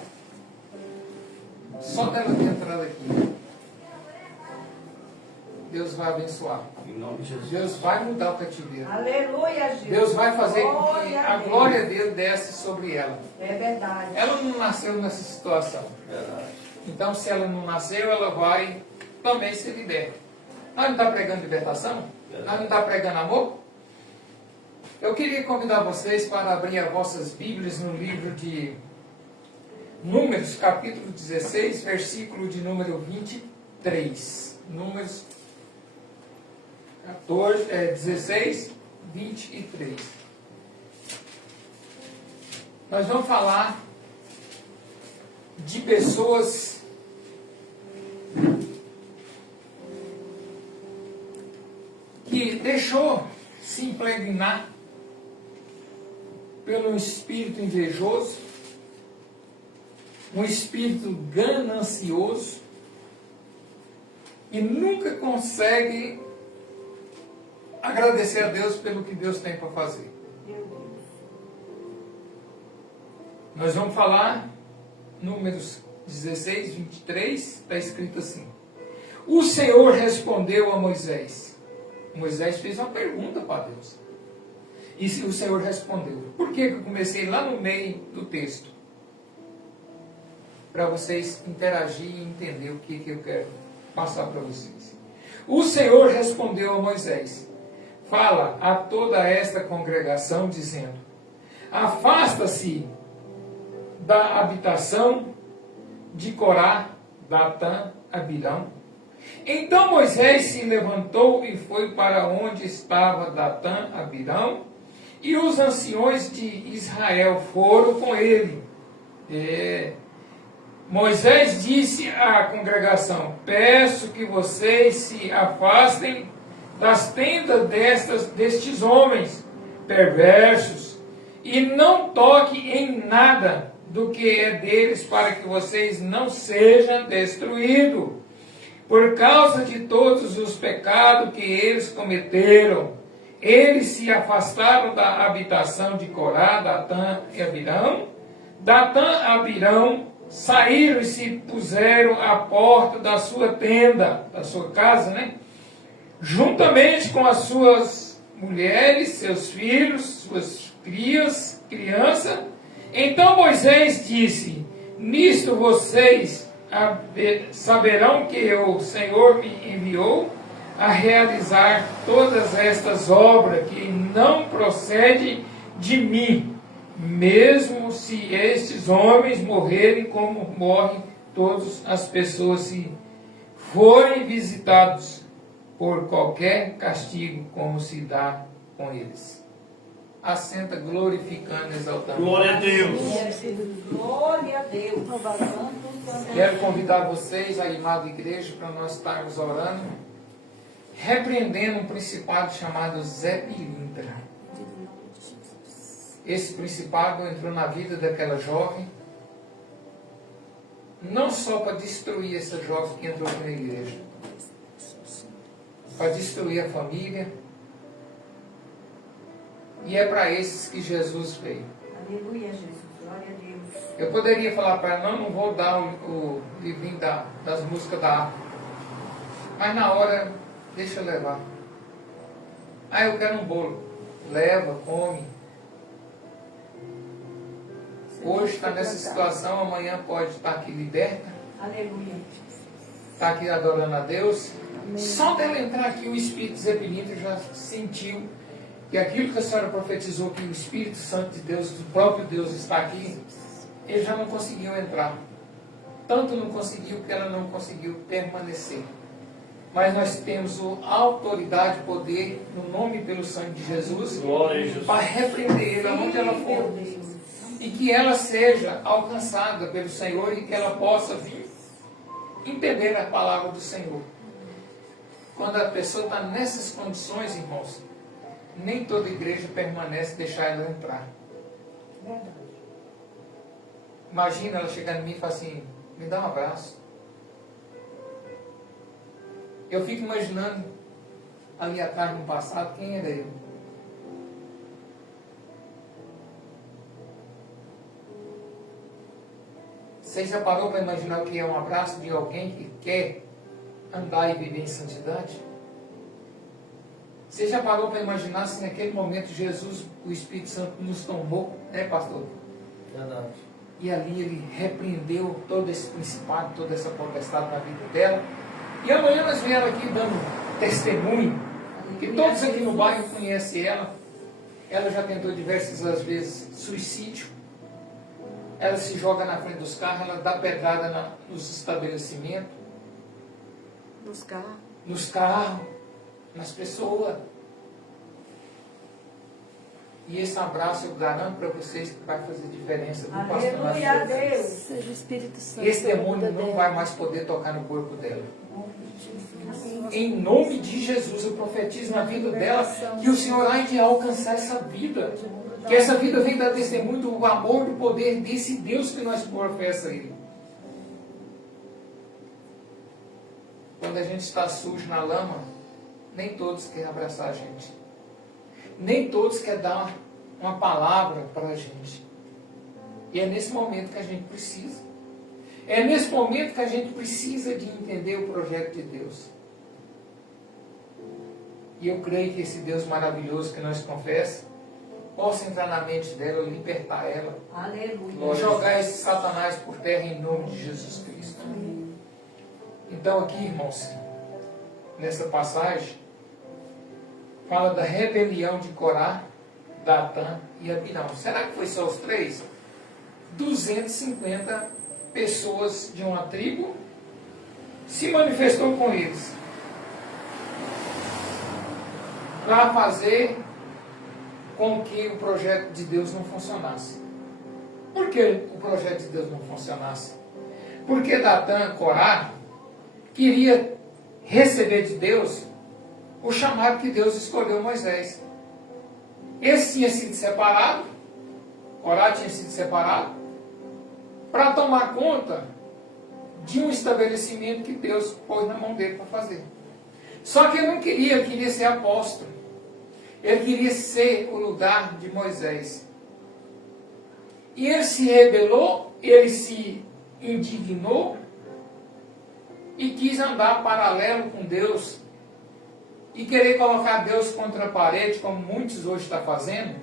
Só dela ter entrado aqui, Deus vai abençoar. Em nome de Jesus. Deus vai mudar o cativeiro. Aleluia, Jesus. Deus vai fazer com que Glória a Deus. glória dele desce sobre ela. É verdade. Ela não nasceu nessa situação. Verdade. Então, se ela não nasceu, ela vai também ser liberta. Nós não está pregando libertação? Nós não está pregando amor? Eu queria convidar vocês para abrir as vossas Bíblias no livro de Números, capítulo 16, versículo de número 23. Números 16, 23. Nós vamos falar de pessoas que deixou se impregnar pelo espírito invejoso, um espírito ganancioso, e nunca consegue agradecer a Deus pelo que Deus tem para fazer. Nós vamos falar, Números 16, 23, está escrito assim: o Senhor respondeu a Moisés. Moisés fez uma pergunta para Deus. E o Senhor respondeu. Por que eu comecei lá no meio do texto? Para vocês interagirem e entender o que eu quero passar para vocês. O Senhor respondeu a Moisés: fala a toda esta congregação, dizendo: afasta-se da habitação de Corá, Datã, Abirão. Então Moisés se levantou e foi para onde estava Datã, Abirão, e os anciões de Israel foram com ele. Moisés disse à congregação: peço que vocês se afastem das tendas destes homens perversos, e não toque em nada do que é deles, para que vocês não sejam destruídos, por causa de todos os pecados que eles cometeram. Eles se afastaram da habitação de Corá, Datã e Abirão. Datã e Abirão saíram e se puseram à porta da sua tenda, da sua casa, né? Juntamente com as suas mulheres, seus filhos, suas crianças. Então Moisés disse: nisto vocês saberão que o Senhor me enviou a realizar todas estas obras, que não procede de mim, mesmo se estes homens morrerem como morrem todas as pessoas se forem visitados por qualquer castigo, como se dá com eles. Assenta glorificando, exaltando. Glória a Deus. Glória a Deus. Quero convidar vocês, a amada igreja, para nós estarmos orando, repreendendo um principado chamado Zé Pilintra. Esse principado entrou na vida daquela jovem, não só para destruir essa jovem que entrou aqui na igreja, para destruir a família, e é para esses que Jesus veio. Aleluia, Jesus. Glória a Deus. Eu poderia falar para ela: não vou dar o livrinho das músicas da harpa, mas na hora, deixa eu levar. Eu quero um bolo. Leva, come. Hoje está nessa situação, amanhã pode estar aqui liberta, Aleluia. está aqui adorando a Deus. Só dela entrar aqui, o Espírito Zé Pilintra já sentiu que aquilo que a senhora profetizou, que o Espírito Santo de Deus, o próprio Deus está aqui, ele já não conseguiu entrar. Tanto não conseguiu que ela não conseguiu permanecer. Mas nós temos a autoridade, poder, no nome e pelo sangue de Jesus, para repreender ela onde ela for. E que ela seja alcançada pelo Senhor e que ela possa vir entender a palavra do Senhor. Quando a pessoa está nessas condições, irmãos, nem toda igreja permanece deixar ela entrar. Verdade. Imagina ela chegar em mim e falar assim: me dá um abraço. Eu fico imaginando ali atrás no passado, quem era eu? Você já parou para imaginar o que é um abraço de alguém que quer andar e viver em santidade? Você já parou para imaginar se naquele momento Jesus, o Espírito Santo, nos tomou, né, pastor? Verdade. E ali ele repreendeu todo esse principado, toda essa potestade na vida dela. E amanhã nós viemos aqui dando testemunho, que todos aqui no bairro conhecem ela. Ela já tentou diversas vezes suicídio. Ela se joga na frente dos carros, ela dá pedrada nos estabelecimentos, nos carros, nas pessoas. E esse abraço eu garanto para vocês que vai fazer diferença do pastor na Aleluia a vida. Deus. Seja o Espírito Santo. Esse na demônio vida não dela. vai mais poder tocar no corpo dela. Amém. Em nome de Jesus, eu profetizo na vida dela que o Senhor há de alcançar essa vida. Que essa vida venha dar testemunho do amor, do poder desse Deus que nós professa Ele. Quando a gente está sujo na lama, nem todos querem abraçar a gente. Nem todos querem dar uma palavra para a gente. E é nesse momento que a gente precisa. É nesse momento que a gente precisa de entender o projeto de Deus. E eu creio que esse Deus maravilhoso que nós confessamos possa entrar na mente dela, libertar ela, Aleluia. jogar esse Satanás por terra em nome de Jesus Cristo. Então aqui, irmãos, nessa passagem, fala da rebelião de Corá, Datã e Abirão. Será que foi só os três? 250 pessoas de uma tribo se manifestou com eles para fazer com que o projeto de Deus não funcionasse. Por que o projeto de Deus não funcionasse? Porque Datã, Corá, queria receber de Deus o chamado que Deus escolheu Moisés. Esse tinha sido separado, Corá tinha sido separado, para tomar conta de um estabelecimento que Deus pôs na mão dele para fazer. Só que ele não queria, ele queria ser apóstolo. Ele queria ser o lugar de Moisés. E ele se rebelou, ele se indignou e quis andar paralelo com Deus e querer colocar Deus contra a parede, como muitos hoje estão fazendo.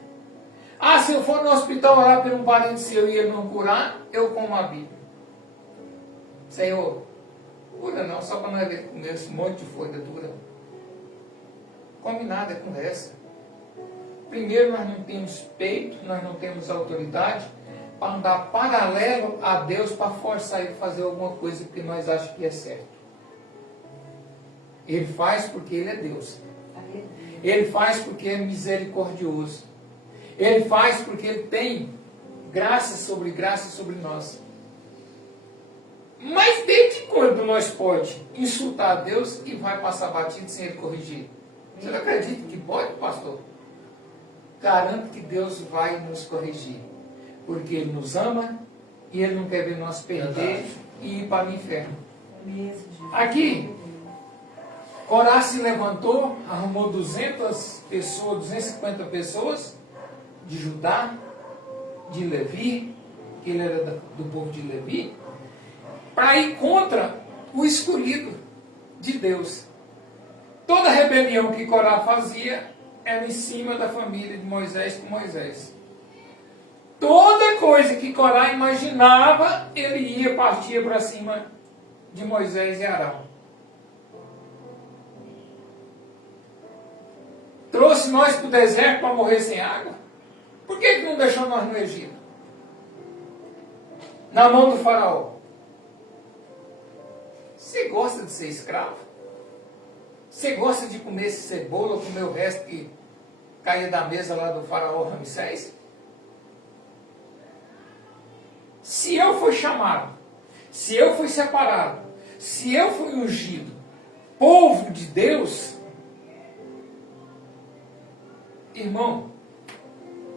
Ah, se eu for no hospital orar por um parente seu e ele não curar, eu como a Bíblia. Senhor, cura não, só para não comer esse monte de folha dura. Come nada, é conversa. Primeiro, nós não temos peito, nós não temos autoridade para andar paralelo a Deus para forçar ele a fazer alguma coisa que nós achamos que é certo. Ele faz porque ele é Deus. Ele faz porque é misericordioso. Ele faz porque ele tem graça sobre nós. Mas desde quando nós pode insultar a Deus e vai passar batido sem ele corrigir? Você não acredita que pode, pastor? Garanto que Deus vai nos corrigir. Porque Ele nos ama e Ele não quer ver nós perder e ir para o inferno. Aqui, Corá se levantou, arrumou 200 pessoas, 250 pessoas de Judá, de Levi, que ele era do povo de Levi, para ir contra o escolhido de Deus. Toda rebelião que Corá fazia era em cima da família de Moisés com Moisés. Toda coisa que Corá imaginava, ele partia para cima de Moisés e Arão. Trouxe nós para o deserto para morrer sem água. Por que não deixou nós no Egito? Na mão do faraó. Você gosta de ser escravo? Você gosta de comer cebola, comer o resto que caía da mesa lá do faraó Ramsés? Se eu fui chamado, se eu fui separado, se eu fui ungido, povo de Deus, irmão,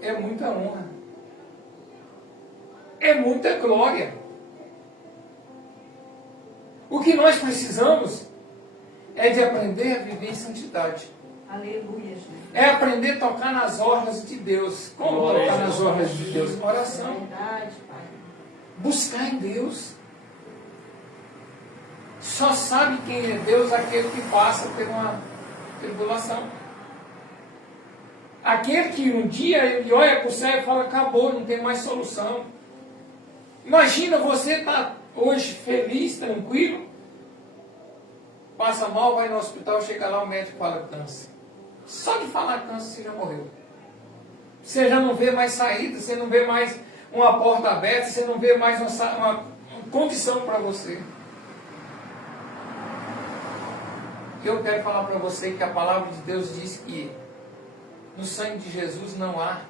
é muita honra, é muita glória. O que nós precisamos é de aprender a viver em santidade. Aleluia, Jesus. É aprender a tocar nas orlas de Deus. Como Glória tocar a nas Jesus. orlas de Deus? Oração. Verdade, Pai. buscar em Deus. Só sabe quem é Deus aquele que passa por uma tribulação. Aquele que um dia ele olha para o céu e fala, acabou, não tem mais solução. Imagina você estar hoje feliz, tranquilo, passa mal, vai no hospital, chega lá, o médico fala câncer. Só de falar câncer você já morreu. Você já não vê mais saída, você não vê mais uma porta aberta, você não vê mais uma condição para você. Eu quero falar para você que a palavra de Deus diz que no sangue de Jesus não há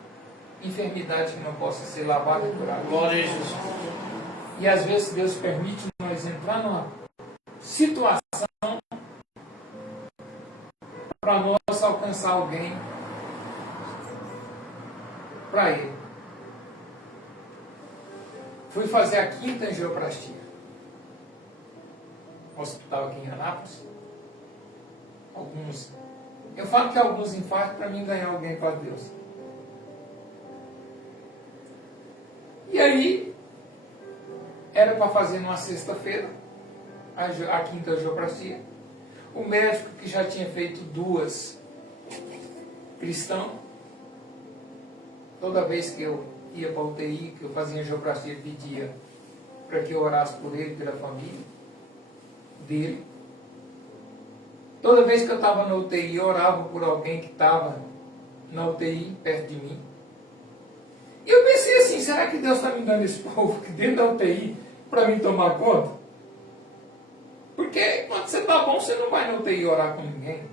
enfermidade que não possa ser lavada e curada. Glória a Jesus. E às vezes Deus permite nós entrar numa situação para nós alcançar alguém para Ele. Fui fazer a 5ª angioplastia. Hospital aqui em Anápolis. Eu falo que alguns infartos para mim ganhar alguém para Deus. E aí, era para fazer numa sexta-feira, a 5ª angioplastia. O médico que já tinha feito 2 cristão, toda vez que eu ia para a UTI, que eu fazia angioplastia, ele pedia para que eu orasse por ele, pela família dele. Toda vez que eu estava na UTI, eu orava por alguém que estava na UTI, perto de mim. E eu pensei assim, será que Deus está me dando esse povo aqui dentro da UTI para mim tomar conta? Porque quando você está bom, você não vai na UTI orar com ninguém.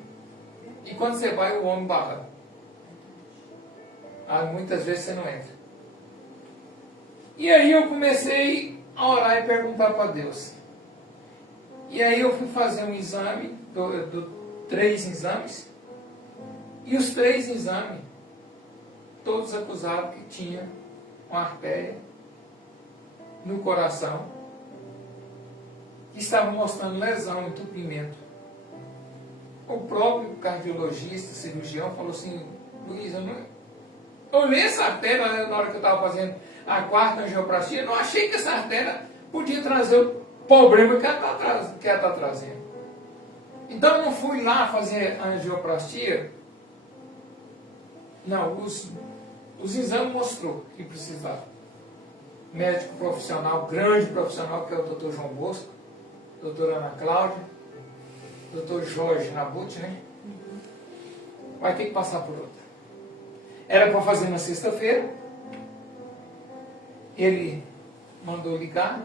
E quando você vai, o homem barra. Muitas vezes você não entra. E aí eu comecei a orar e perguntar para Deus. E aí eu fui fazer um exame, 3 exames, e os 3 exames, todos acusaram que tinha uma artéria no coração, que estava mostrando lesão, entupimento. O próprio cardiologista, cirurgião, falou assim, Luiz, eu olhei essa artéria na hora que eu estava fazendo a 4ª angioplastia, eu não achei que essa artéria podia trazer o problema que ela está trazendo. Então eu não fui lá fazer a angioplastia. Não, os exames mostrou que precisava. Médico profissional, grande profissional, que é o Dr. João Bosco, doutora Ana Cláudia, Dr. Jorge Nabuti, né? Vai ter que passar por outra. Era para fazer na sexta-feira. Ele mandou ligar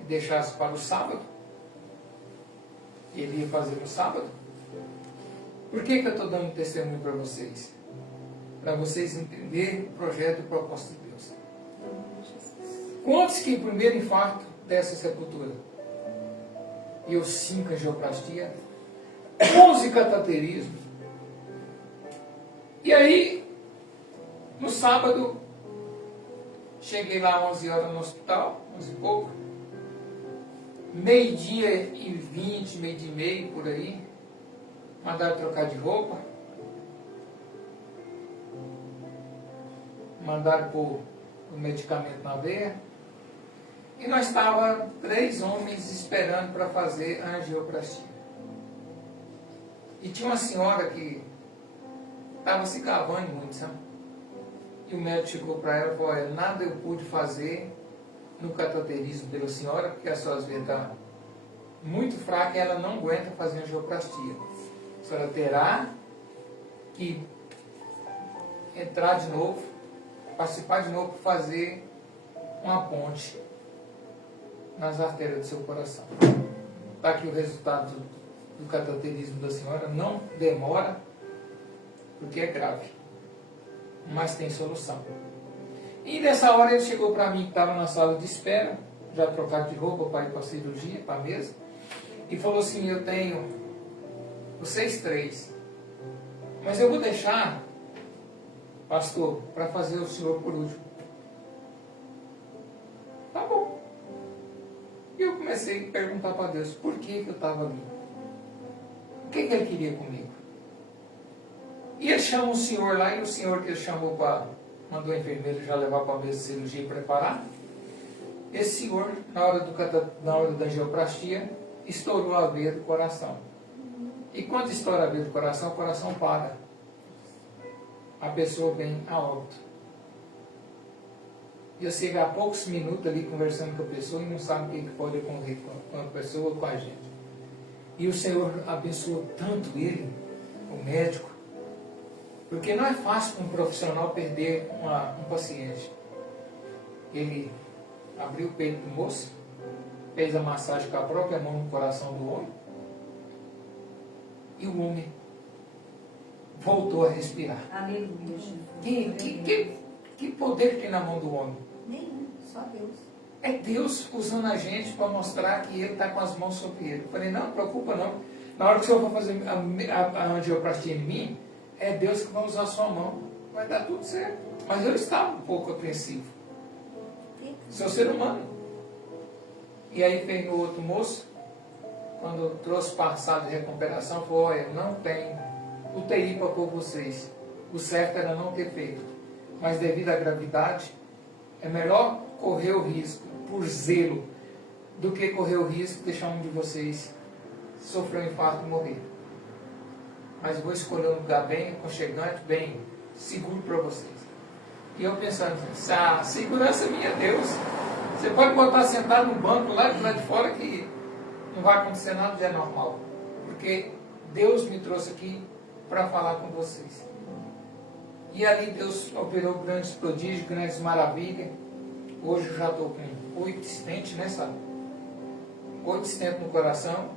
e deixasse para o sábado. Ele ia fazer no sábado. Por que eu estou dando testemunho para vocês? Para vocês entenderem o projeto e o propósito de Deus. Quantos que o primeiro infarto dessa sepultura? E os 5 angioplastia, 11 cateterismo. E aí, no sábado, cheguei lá 11 horas no hospital, 11 e pouco. Meio-dia e 20, meio-dia e meio, por aí. Mandaram trocar de roupa. Mandaram pôr o medicamento na veia. E nós estávamos 3 homens esperando para fazer a angioplastia. E tinha uma senhora que estava se gabando muito, sabe? E o médico chegou para ela e falou, olha, nada eu pude fazer no cateterismo pela senhora, porque a sua veia está muito fraca e ela não aguenta fazer angioplastia. A senhora terá que entrar de novo, participar de novo para fazer uma ponte nas artérias do seu coração. Está aqui o resultado do cateterismo da senhora. Não demora, porque é grave, mas tem solução. E nessa hora ele chegou para mim, que estava na sala de espera, já trocado de roupa para ir para a cirurgia, para a mesa, e falou assim, eu tenho vocês 3, mas eu vou deixar, pastor, para fazer o senhor por último. Tá bom. E eu comecei a perguntar para Deus, por que eu estava ali? O que ele queria comigo? E ele chama o senhor lá, e o senhor que ele chamou para... mandou a enfermeira já levar para a mesa de cirurgia e preparar. esse senhor, na hora da angioplastia, estourou a veia do coração. E quando estoura a veia do coração, o coração para. A pessoa vem a óbito. E eu chego há poucos minutos ali conversando com a pessoa e não sabe o que pode ocorrer com a pessoa ou com a gente. E o Senhor abençoou tanto ele, o médico, porque não é fácil para um profissional perder um paciente. Ele abriu o peito do moço, fez a massagem com a própria mão no coração do homem, e o homem voltou a respirar. Aleluia, Jesus. Que poder tem na mão do homem? Nenhum, só Deus. É Deus usando a gente para mostrar que Ele está com as mãos sobre ele. Eu falei, não, preocupa não. Na hora que o Senhor for fazer a angioplastia em mim, é Deus que vai usar a sua mão. Vai dar tudo certo. Mas eu estava um pouco apreensivo. Sou ser humano. E aí veio o outro moço, quando trouxe passado de recuperação, falou, olha, não tem UTI para pôr vocês. O certo era não ter feito. Mas devido à gravidade, é melhor correr o risco, por zelo, do que correr o risco de deixar um de vocês sofrer um infarto e morrer. Mas vou escolher um lugar bem aconchegante, bem seguro para vocês. E eu pensando, a segurança minha é Deus. Você pode botar sentado no banco lá de fora que não vai acontecer nada, já é normal. Porque Deus me trouxe aqui para falar com vocês. E ali Deus operou grandes prodígios, grandes maravilhas. Hoje eu já estou com 8 stents, né, sabe? 8 stents no coração.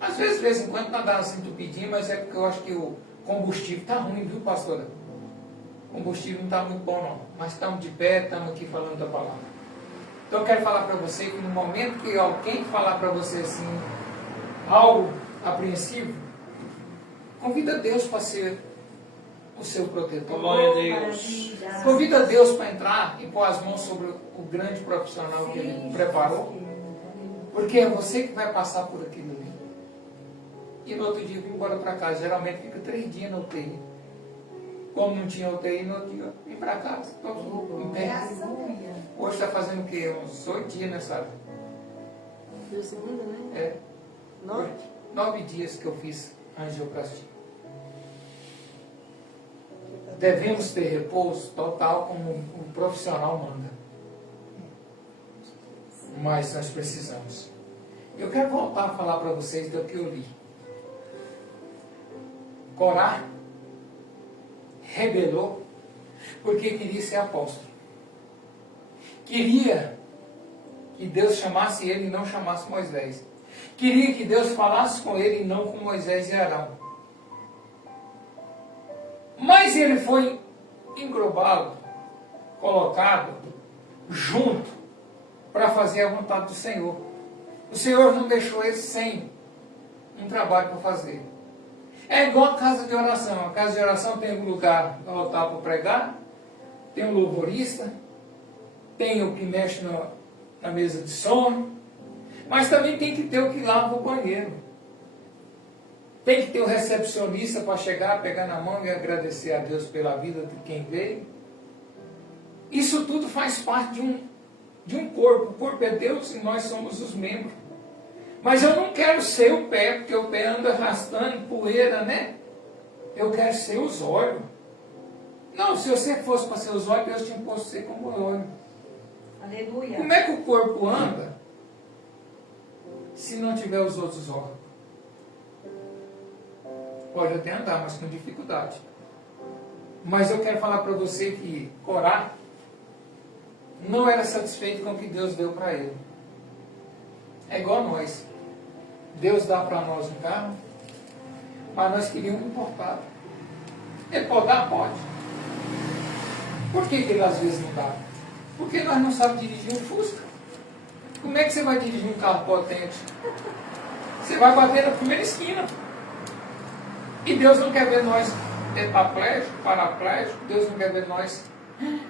Às vezes, de vez em quando, está dando assim entupidinho, mas é porque eu acho que o combustível está ruim, viu, pastora? O combustível não está muito bom, não. Mas estamos de pé, estamos aqui falando da palavra. Então eu quero falar para você que no momento que alguém falar para você assim, algo apreensivo, convida Deus para ser o seu protetor. Glória a Deus. Convida Deus para entrar e pôr as mãos sobre o grande profissional que Ele preparou. Porque é você que vai passar por aquilo ali. E no outro dia eu vim embora para casa. Geralmente fica 3 dias na UTI. Como não tinha UTI, no outro dia eu vim para casa. Estou em pé. Hoje está fazendo o quê? Uns 8 dias, né, sabe? Deu segunda, né? É. 9? 9 dias que eu fiz angioplastia. Devemos ter repouso total como o profissional manda. Mas nós precisamos. Eu quero voltar a falar para vocês do que eu li. Corá rebelou porque queria ser apóstolo. Queria que Deus chamasse ele e não chamasse Moisés. Queria que Deus falasse com ele e não com Moisés e Arão. Mas ele foi englobado, colocado junto para fazer a vontade do Senhor. O Senhor não deixou ele sem um trabalho para fazer. É igual a casa de oração. A casa de oração tem um lugar no altar para pregar, tem um louvorista, tem o que mexe na mesa de som, mas também tem que ter o que lava o banheiro. Tem que ter o recepcionista para chegar, pegar na mão e agradecer a Deus pela vida de quem veio. Isso tudo faz parte de um corpo. O corpo é Deus e nós somos os membros. Mas eu não quero ser o pé, porque o pé anda arrastando poeira, né? Eu quero ser os olhos. Não, se você fosse para ser os olhos, Deus tinha posto você como olho. Aleluia. Como é que o corpo anda se não tiver os outros órgãos? Pode até andar, mas com dificuldade. Mas eu quero falar para você que Corá não era satisfeito com o que Deus deu para ele. É igual a nós. Deus dá para nós um carro, mas nós queríamos importado. Ele pode dar? Pode. Por que ele às vezes não dá? Porque nós não sabemos dirigir um Fusca. Como é que você vai dirigir um carro potente? Você vai bater na primeira esquina. E Deus não quer ver nós tetraplégico, paraplégico. Deus não quer ver nós.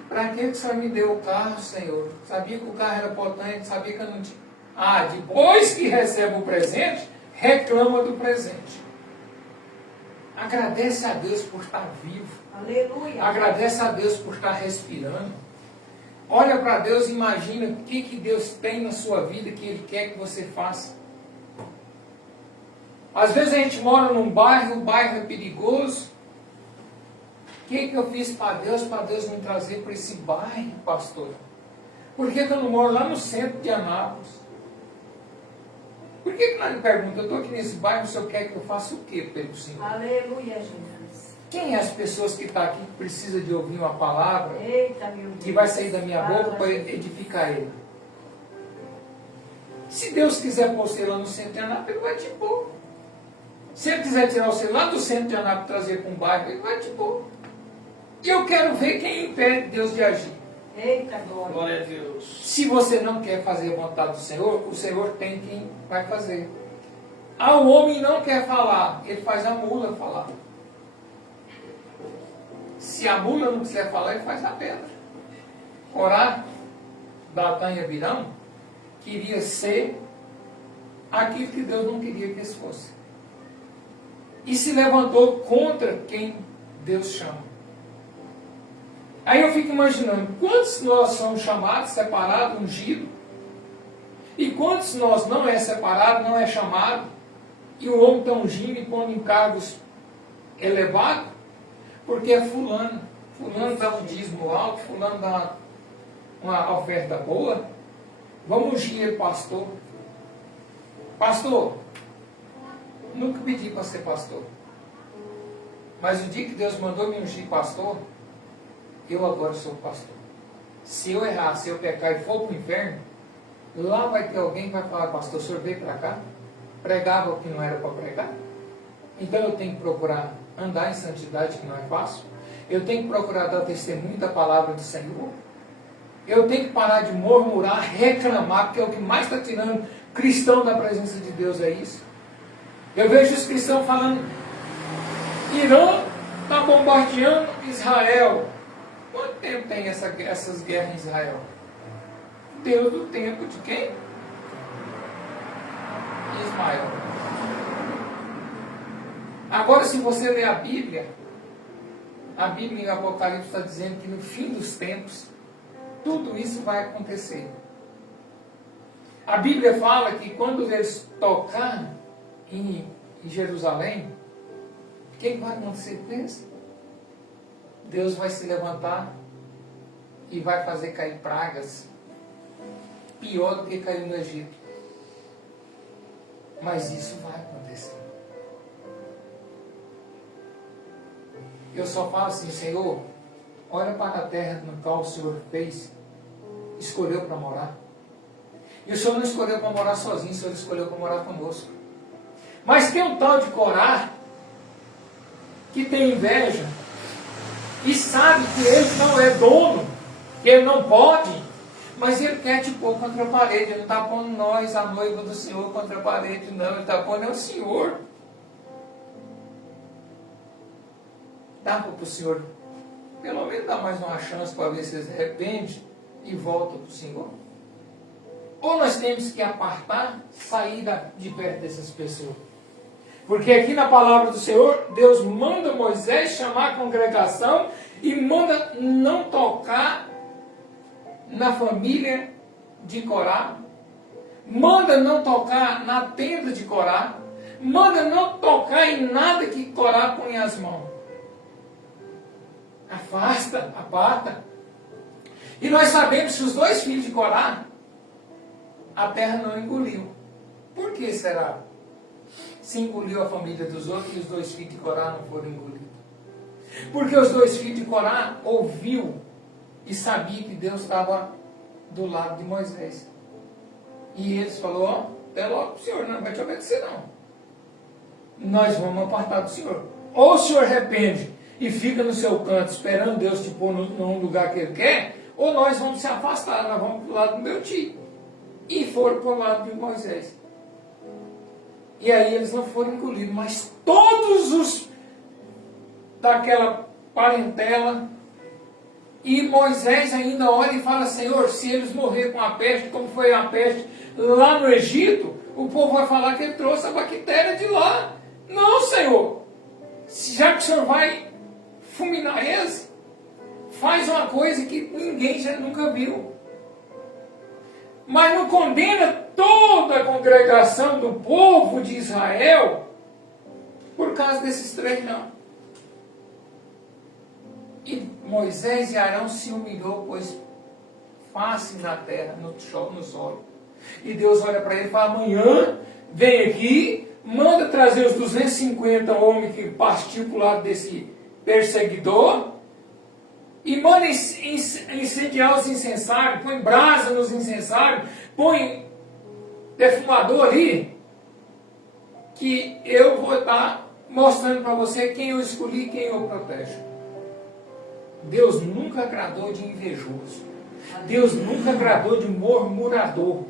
Para que o Senhor me deu o carro, Senhor? Sabia que o carro era potente, sabia que eu não tinha. Ah, depois que recebe o presente, reclama do presente. Agradece a Deus por estar vivo. Aleluia. Agradece a Deus por estar respirando. Olha para Deus e imagina o que Deus tem na sua vida que Ele quer que você faça. Às vezes a gente mora num bairro, o bairro é perigoso. O que eu fiz para Deus me trazer para esse bairro, pastor? Por que eu não moro lá no centro de Anápolis? Por que nós me pergunta, eu estou aqui nesse bairro, o senhor quer que eu faça o quê pelo Senhor? Aleluia, Jesus. Quem é as pessoas que estão aqui que precisam de ouvir uma palavra Eita, meu Deus. que vai sair da minha boca para edificar ele? Se Deus quiser pôr você lá no centro de Anápolis, Ele vai te pôr. Se Ele quiser tirar você lá do centro de Anápolis e trazer para um bairro, Ele vai te pôr. E eu quero ver quem impede Deus de agir. Eita, glória. Glória a Deus. Se você não quer fazer a vontade do Senhor, o Senhor tem quem vai fazer. O homem não quer falar, ele faz a mula falar. Se a mula não quiser falar, ele faz a pedra. Corá, Datã e Abirão queria ser aquilo que Deus não queria que eles fossem. E se levantou contra quem Deus chama. Aí eu fico imaginando, quantos nós somos chamados, separados, ungidos, e quantos nós não é separado, não é chamado, e o homem está ungindo e pondo em cargos elevados, porque é fulano. Fulano dá um dízimo alto, fulano dá uma oferta boa. Vamos ungir ele, pastor. Pastor, nunca pedi para ser pastor. Mas o dia que Deus mandou me ungir pastor, eu agora sou pastor. Se eu errar, se eu pecar e for para o inferno, lá vai ter alguém que vai falar, pastor, o senhor veio para cá? Pregava o que não era para pregar? Então eu tenho que procurar andar em santidade, que não é fácil. Eu tenho que procurar dar testemunho da palavra do Senhor. Eu tenho que parar de murmurar, reclamar, porque é o que mais está tirando cristão da presença de Deus, é isso. Eu vejo os cristãos falando, Irã está bombardeando Israel. Quanto tempo tem essas guerras em Israel? Deus do tempo de quem? Ismael. Agora, se você ler a Bíblia em Apocalipse está dizendo que no fim dos tempos, tudo isso vai acontecer. A Bíblia fala que quando eles tocarem em Jerusalém, o que vai acontecer com eles? Deus vai se levantar e vai fazer cair pragas pior do que caiu no Egito. Mas isso vai acontecer. Eu só falo assim, Senhor, olha para a terra no qual o Senhor fez, escolheu para morar. E o Senhor não escolheu para morar sozinho, o Senhor escolheu para morar conosco. Mas tem um tal de Corá que tem inveja e sabe que ele não é dono, que ele não pode, mas ele quer te pôr contra a parede. Ele não está pondo nós, a noiva do Senhor, contra a parede, não. Ele está pondo é o Senhor. Dá para o Senhor, pelo menos dar mais uma chance para ver se ele se arrepende e volta para o Senhor. Ou nós temos que apartar, sair de perto dessas pessoas. Porque aqui na palavra do Senhor, Deus manda Moisés chamar a congregação e manda não tocar na família de Corá, manda não tocar na tenda de Corá, manda não tocar em nada que Corá põe as mãos. Afasta, aparta. E nós sabemos que os dois filhos de Corá, a terra não engoliu. Por que será? Se engoliu a família dos outros e os dois filhos de Corá não foram engolidos. Porque os dois filhos de Corá ouviu e sabia que Deus estava do lado de Moisés. E eles falaram, até logo o Senhor não vai te obedecer não. Nós vamos apartar do Senhor. Ou o Senhor arrepende e fica no seu canto esperando Deus te pôr num lugar que Ele quer, ou nós vamos se afastar, nós vamos para o lado do meu tio. E foram para o lado de Moisés. E aí eles não foram engolidos, mas todos os daquela parentela, e Moisés ainda olha e fala, Senhor, se eles morrerem com a peste, como foi a peste lá no Egito, o povo vai falar que ele trouxe a bactéria de lá. Não, Senhor, já que o Senhor vai fulminar eles, faz uma coisa que ninguém já nunca viu. Mas não condena toda a congregação do povo de Israel por causa desses três, não. E Moisés e Arão se humilhou, pois face na terra, no solo. E Deus olha para ele e fala: amanhã vem aqui, manda trazer os 250 homens que partiu para o lado desse perseguidor, e manda incendiar os incensários, põe brasa nos incensários, põe defumador ali, que eu vou estar mostrando para você quem eu escolhi, quem eu protejo. Deus nunca agradou de invejoso. Deus nunca agradou de murmurador.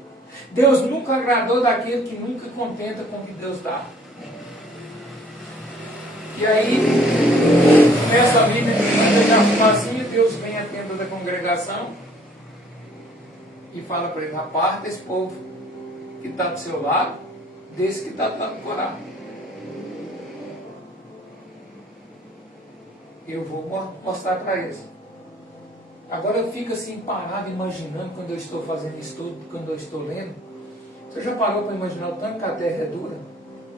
Deus nunca agradou daquele que nunca contenta com o que Deus dá. E aí, nessa vida de fumacinha, Deus vem à tenda da congregação e fala para ele: aparta esse povo que está do seu lado, desse que está dando coragem. Eu vou mostrar para eles. Agora eu fico assim parado imaginando quando eu estou fazendo estudo, quando eu estou lendo. Você já parou para imaginar o tanto que a terra é dura?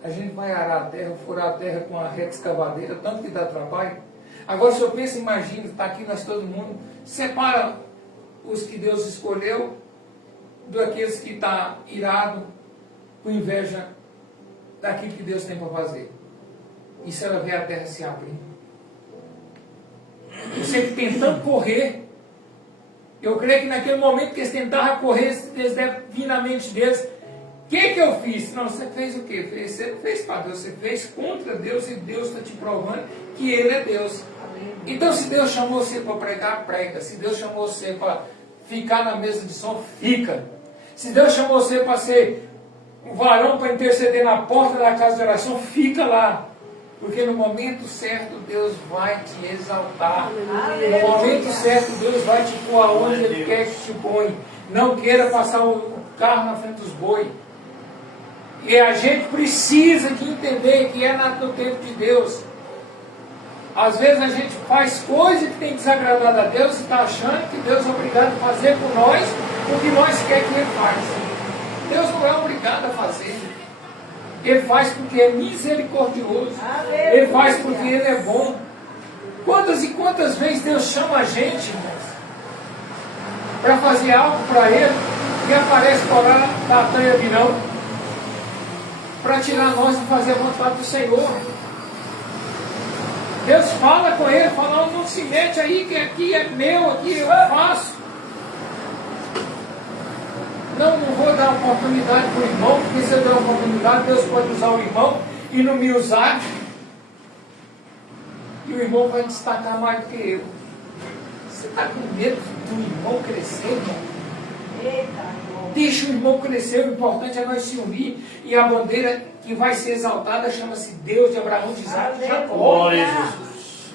A gente vai arar a terra, furar a terra com a retroescavadeira, tanto que dá trabalho. Agora se eu penso, imagino, está aqui nós todo mundo, separa os que Deus escolheu daqueles que está irado, com inveja daquilo que Deus tem para fazer. E se ela vê a terra se abrir? Você tentando correr. Eu creio que naquele momento que eles tentavam correr, eles devem vir na mente deles: o que eu fiz? Não, você fez o quê? Você não fez para Deus, você fez contra Deus, e Deus está te provando que Ele é Deus. Então, se Deus chamou você para pregar, prega. Se Deus chamou você para ficar na mesa de som, fica. Se Deus chamou você para ser um varão para interceder na porta da casa de oração, fica lá. Porque no momento certo Deus vai te exaltar. No momento certo Deus vai te pôr aonde Ele quer que te põe. Não queira passar o carro na frente dos bois. E a gente precisa de entender que é no tempo de Deus. Às vezes a gente faz coisa que tem desagradado a Deus e está achando que Deus é obrigado a fazer por nós o que nós queremos que Ele faça. Deus não é obrigado a fazer. Ele faz porque é misericordioso. Ele faz porque Ele é bom. Quantas e quantas vezes Deus chama a gente, irmãos, para fazer algo para Ele, e aparece por lá da Tanha Virão, para tirar nós de fazer a vontade do Senhor. Deus fala com ele, fala: não se mete aí, que aqui é meu, aqui eu faço. Não vou dar oportunidade para o irmão, porque se eu der oportunidade, Deus pode usar o irmão e não me usar. E o irmão vai destacar mais do que eu. Você está com medo do irmão crescer, irmão? Deixa o irmão crescer, o importante é nós se unir. E a bandeira que vai ser exaltada chama-se Deus de Abraão, de Isaac e de Jacó. Glória a Jesus.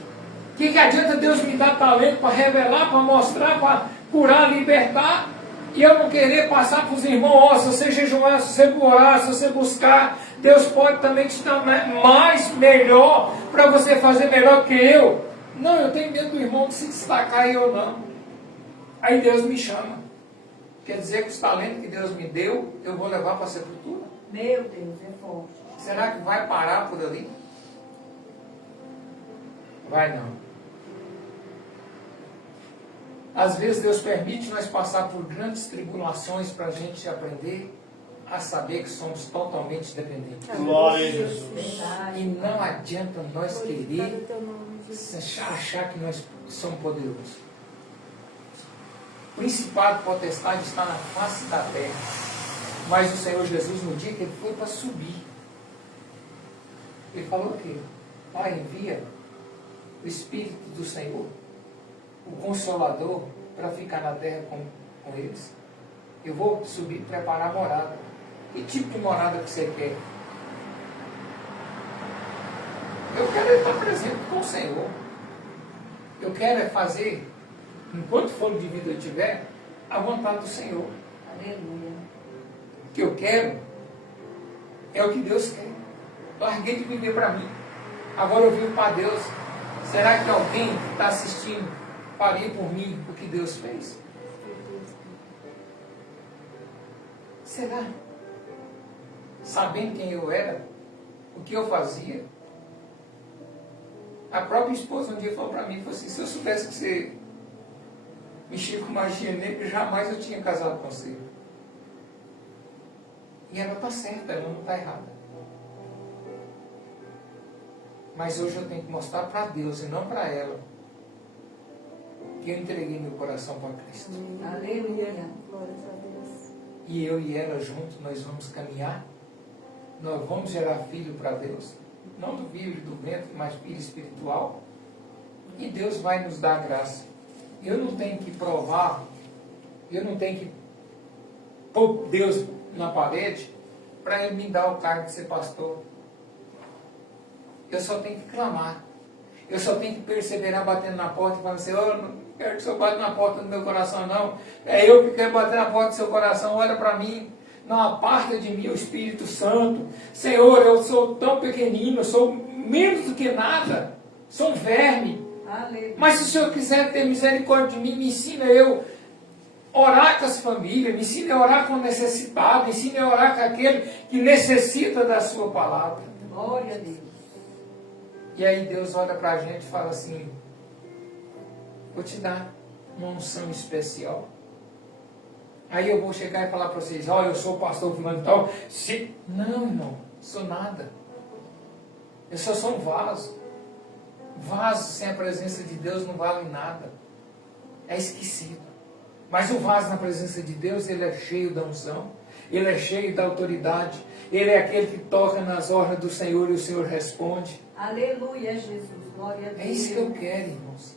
O que adianta Deus me dar talento para revelar, para mostrar, para curar, libertar, e eu não querer passar para os irmãos: se você jejuar, se você orar, se você buscar, Deus pode também te dar mais, melhor, para você fazer melhor que eu. Não, eu tenho medo do irmão de se destacar e eu não. Aí Deus me chama. Quer dizer que os talentos que Deus me deu, eu vou levar para a sepultura? Meu Deus, é forte. Será que vai parar por ali? Vai não. Às vezes Deus permite nós passar por grandes tribulações para a gente aprender a saber que somos totalmente dependentes. Glória a Jesus. E não adianta nós querer achar que nós somos poderosos. O principado potestade está na face da terra. Mas o Senhor Jesus, no dia que Ele foi para subir, Ele falou o quê? Pai, envia o Espírito do Senhor, o Consolador, para ficar na terra com eles. Eu vou subir, preparar a morada. Que tipo de morada que você quer? Eu quero estar presente com o Senhor. Eu quero fazer, enquanto fôlego de vida eu tiver, a vontade do Senhor. Aleluia. O que eu quero é o que Deus quer. Larguei de viver para mim. Agora eu vivo para Deus. Será que alguém que está assistindo faria por mim o que Deus fez? Será? Sabendo quem eu era, o que eu fazia? A própria esposa um dia falou para mim, falou assim, se eu soubesse que você mexia com magia negra, jamais eu tinha casado com você. E ela está certa, ela não está errada. Mas hoje eu tenho que mostrar para Deus e não para ela que eu entreguei meu coração para Cristo. Aleluia. Glórias a Deus. E eu e ela juntos nós vamos caminhar. Nós vamos gerar filho para Deus. Não do filho do ventre, mas filho espiritual. E Deus vai nos dar graça. Eu não tenho que provar, eu não tenho que pôr Deus na parede para ele me dar o cargo de ser pastor. Eu só tenho que clamar. Eu só tenho que perseverar batendo na porta e falando assim, eu não quero que o Senhor bata na porta do meu coração, não. É eu que quero bater na porta do seu coração, olha para mim. Não aparta de mim o Espírito Santo. Senhor, eu sou tão pequenino, eu sou menos do que nada. Sou um verme. Aleluia. Mas se o Senhor quiser ter misericórdia de mim, me ensina eu orar com as famílias, me ensina a orar com o necessitado, me ensina a orar com aquele que necessita da sua palavra. Glória a Deus. E aí Deus olha para a gente e fala assim, vou te dar uma unção especial. Aí eu vou chegar e falar para vocês, olha, eu sou o pastor fulano e tal. Não, irmão, sou nada. Eu só sou um vaso. Vaso sem a presença de Deus não vale nada. É esquecido. Mas o vaso na presença de Deus, ele é cheio da unção. Ele é cheio da autoridade. Ele é aquele que toca nas ordens do Senhor e o Senhor responde. Aleluia, Jesus. Glória a Deus. É isso que eu quero, irmãos.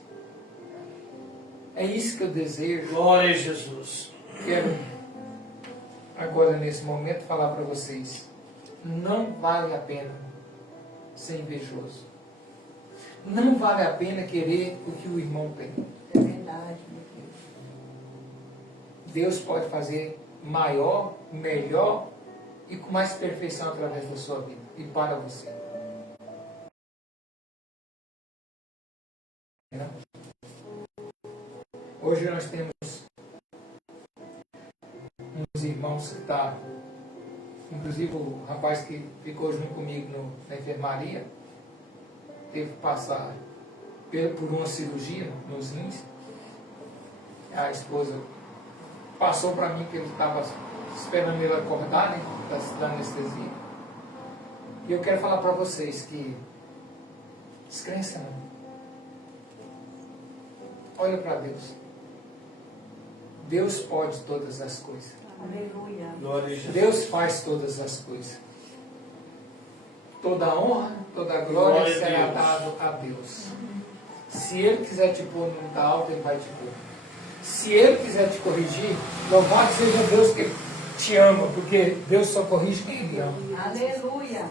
É isso que eu desejo. Glória a Jesus. Quero agora, nesse momento, falar para vocês. Não vale a pena ser invejoso. Não vale a pena querer o que o irmão tem. É verdade, meu Deus. Deus pode fazer maior, melhor e com mais perfeição através da sua vida e para você. Hoje nós temos uns irmãos que estão, inclusive o rapaz que ficou junto comigo na enfermaria, teve que passar por uma cirurgia nos rins. A esposa passou para mim que ele estava esperando ele acordar, né, da anestesia. E eu quero falar para vocês que descrença não. Olha para Deus. Deus pode todas as coisas. Aleluia. Glória a Jesus. Deus faz todas as coisas. Toda honra, toda glória Glória a será Deus. dado a Deus. Se Ele quiser te pôr no lugar alto, Ele vai te pôr. Se Ele quiser te corrigir, louvado seja Deus que te ama, porque Deus só corrige quem Ele ama. Aleluia.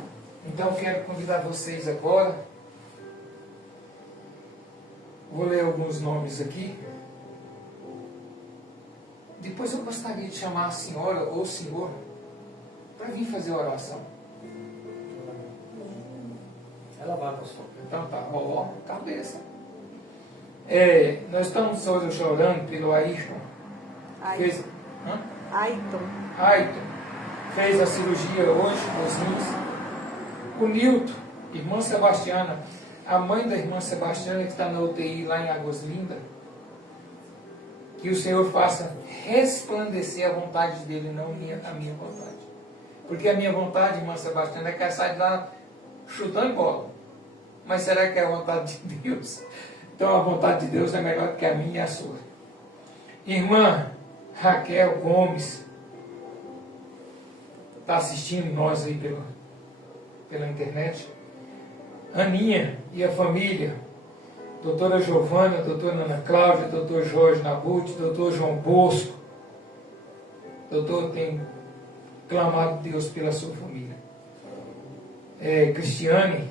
Então eu quero convidar vocês agora. Vou ler alguns nomes aqui. Depois eu gostaria de chamar a senhora ou o senhor para vir fazer a oração. Ela vai, pastor. Então tá, ó, cabeça. Nós estamos hoje chorando pelo Ayrton. Fez, Ayrton. Fez a cirurgia hoje nos rins. O Nilton, irmã Sebastiana, a mãe da irmã Sebastiana que está na UTI lá em Águas Lindas. Que o Senhor faça resplandecer a vontade dele, não a minha vontade. Porque a minha vontade, irmã Sebastiana, é que ela sai de lá chutando bola. Mas será que é a vontade de Deus? Então a vontade de Deus é melhor que a minha e a sua. Irmã Raquel Gomes está assistindo nós aí pela internet. Aninha e a família. Doutora Giovana, doutora Ana Cláudia, doutor Jorge Nabuti, doutor João Bosco. Doutor tem clamado a Deus pela sua família. Cristiane,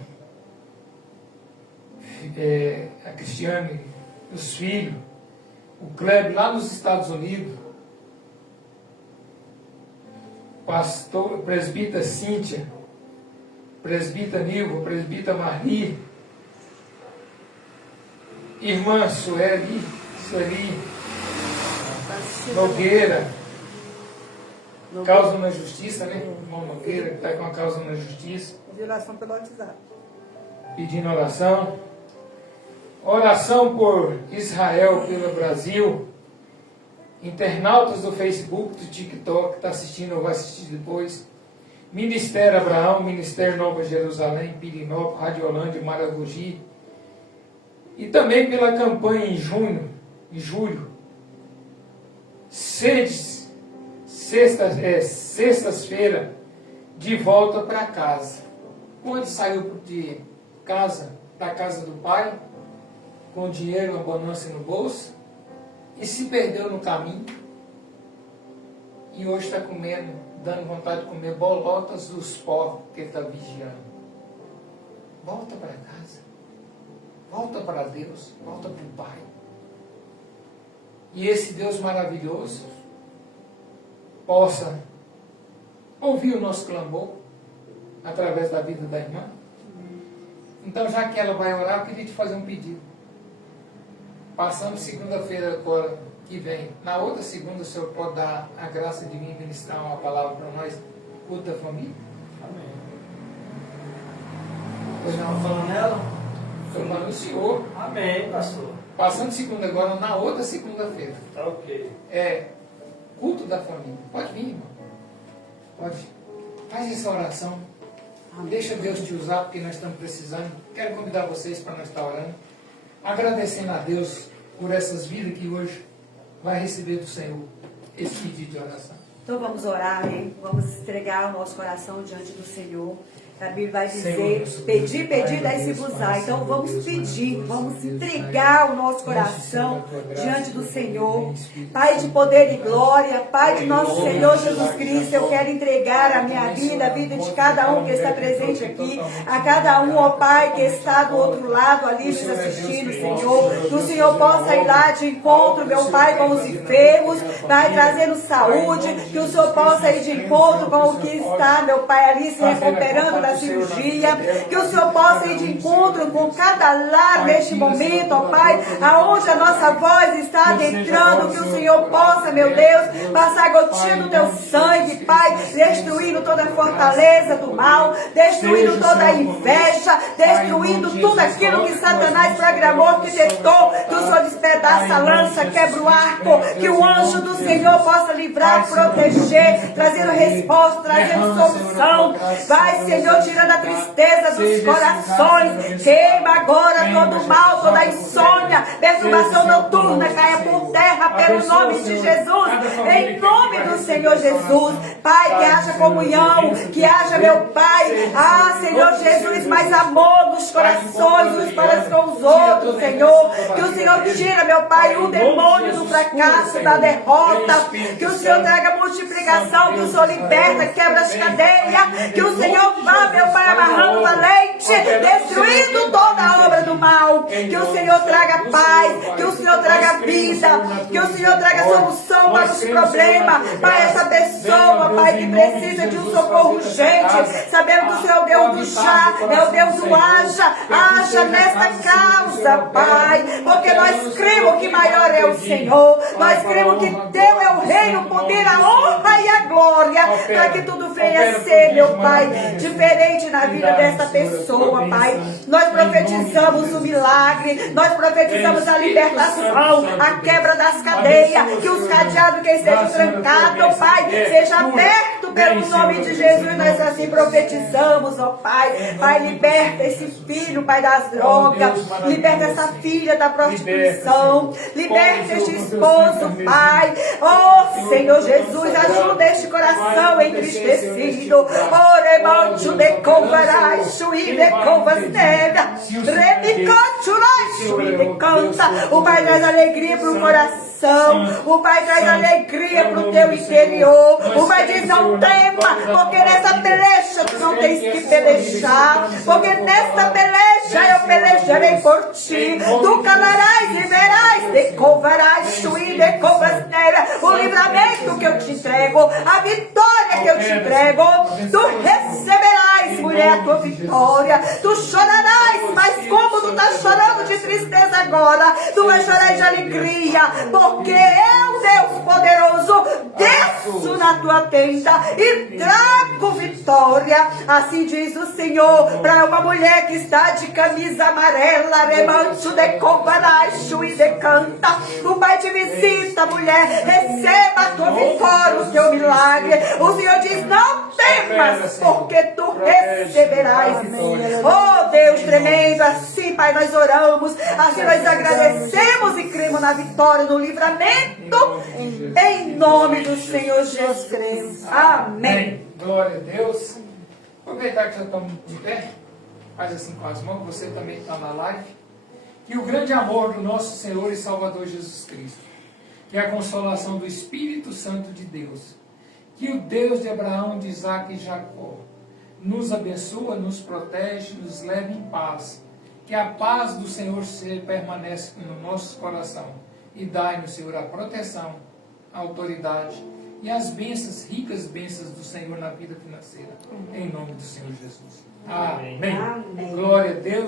a Cristiane, os filhos, o Kleber lá nos Estados Unidos, pastor, presbítera Cíntia, presbítera Nilva, presbítera Marli, irmã Sueli, Sueli Nogueira, causa na justiça, né? Irmão Nogueira, que está com a causa na justiça. Violação pelo WhatsApp. Pedindo oração. Oração por Israel, pelo Brasil. Internautas do Facebook, do TikTok, está assistindo ou vai assistir depois. Ministério Abraão, Ministério Nova Jerusalém, Pirinópolis, Radiolândia, Maragogi. E também pela campanha em julho. Sextas-feira, de volta para casa. Onde saiu de casa, para a casa do pai, com dinheiro, abundância no bolso, e se perdeu no caminho, e hoje está comendo, dando vontade de comer bolotas dos povos que ele está vigiando. Volta para casa, volta para Deus, volta para o Pai. E esse Deus maravilhoso possa ouvir o nosso clamor através da vida da irmã. Então, já que ela vai orar, eu queria te fazer um pedido. Passando segunda-feira agora que vem, na outra segunda, o Senhor pode dar a graça de vir ministrar uma palavra para nós, culto da família? Amém. Pois Estão não, falando nela? estou falando o Senhor. Amém, pastor. Passando segunda agora, na outra segunda-feira. Tá ok. É culto da família. Pode vir, irmão. Pode. Faz essa oração. Deixa Deus te usar, porque nós estamos precisando. Quero convidar vocês para nós estar orando. Agradecendo a Deus por essas vidas que hoje vai receber do Senhor esse pedido de oração. Então vamos orar, hein? Vamos entregar o nosso coração diante do Senhor. A Bíblia vai dizer, Senhor, nosso pedir, Deus, pedir, Pai, daí se Deus, vos Pai, dá. Então Senhor, vamos Deus, pedir, maravilhoso, vamos Deus, entregar o nosso Deus, coração Senhor, tua graça, diante do tua Senhor. poder, Espírito Pai de Santo, poder e tua glória, Pai de nosso Pai, Senhor Deus, Jesus Pai, Cristo, eu quero entregar a minha vida, a vida de cada um que está presente aqui, a cada um, ó Pai, que está do outro lado ali nos assistindo, Senhor. Que o Senhor possa ir lá de encontro, meu Pai, com os enfermos, Pai, trazendo saúde, que o Senhor possa ir de encontro com o que está, meu Pai, ali se recuperando da cirurgia, que o Senhor possa ir de encontro com cada lar neste momento, ó Pai, aonde a nossa voz está adentrando, que o Senhor possa, meu Deus, passar gotinha do teu sangue, Pai, destruindo toda a fortaleza do mal, destruindo toda a inveja, destruindo tudo aquilo que Satanás programou, que tentou, que o Senhor despedaça a lança, quebra o arco, que o anjo do Senhor possa livrar, proteger, trazendo resposta, trazendo solução. Vai, Senhor, tirando a tristeza dos corações, queima agora todo o mal, toda a insônia, perturbação noturna, caia por terra pelo nome de Jesus, em nome do Senhor Jesus. Pai, que haja comunhão, que haja, meu Pai, Senhor Jesus, mais amor nos corações uns para com os outros, Senhor. Que o Senhor tira, meu Pai, o demônio do fracasso, da derrota, que o Senhor traga multiplicação, que o Senhor liberta, quebra as cadeias, que o Senhor vá, meu Pai, amarrando valente, destruindo toda a obra do mal, que o Senhor traga paz, que o Senhor traga vida, que o Senhor traga solução para os problemas, para essa pessoa, Pai, que precisa de um socorro urgente. Sabemos que o Senhor é o Deus do já, é o Deus do haja nesta causa, Pai, porque nós cremos que maior é o Senhor, nós cremos que Teu é o reino, o poder, a honra e a glória, para que tudo venha a ser, meu Pai, diferente na vida desta pessoa, Pai. Nós profetizamos o milagre, nós profetizamos a libertação, a quebra das cadeias, que os cadeados que estejam trancados, Pai, seja aberto pelo nome de Jesus. Nós assim profetizamos, ó Pai. Pai, liberta esse filho, Pai, das drogas, liberta essa filha da prostituição, liberta este esposo, Pai. Oh, Senhor Jesus, ajuda este coração entristecido. Oremancho de covarai, chuí de covas negra, rebicochurai, chuí de canta. O Pai traz alegria para o coração, o Pai traz alegria para o teu interior. O Pai diz: não tema, porque nessa peleja tu não tens que pelejar, porque nesta peleja eu pelejarei por ti. Tu calarás e verás, decovarás, chuí de covas negra, o livramento que eu te entrego, a vitória que eu te entrego. Tu receberás, mulher, a tua vitória. Tu chorarás, mas como tu estás chorando de tristeza agora, tu vais chorar de alegria, porque eu, Deus poderoso, desço na tua tenda e trago vitória. Assim diz o Senhor para uma mulher que está de camisa amarela, remanso de cobaracho e decanta. O Pai te visita, mulher, receba a tua vitória, o teu milagre. O Senhor diz, não temas, porque tu receberás. Oh Deus tremendo, assim Pai nós oramos, assim nós agradecemos e cremos na vitória, no livramento, em nome do Senhor Jesus Cristo. Amém. Glória a Deus. Aproveitar que já estamos de pé, faz assim com as mãos, você também está na live. Que o grande amor do nosso Senhor e Salvador Jesus Cristo, que a consolação do Espírito Santo de Deus, que o Deus de Abraão, de Isaac e Jacó, nos abençoa, nos protege, nos leve em paz. Que a paz do Senhor permaneça no nosso coração e dai-nos, Senhor, a proteção, a autoridade e as bênçãos, ricas bênçãos do Senhor na vida financeira. Em nome do Senhor Jesus. Amém. Amém. Glória a Deus.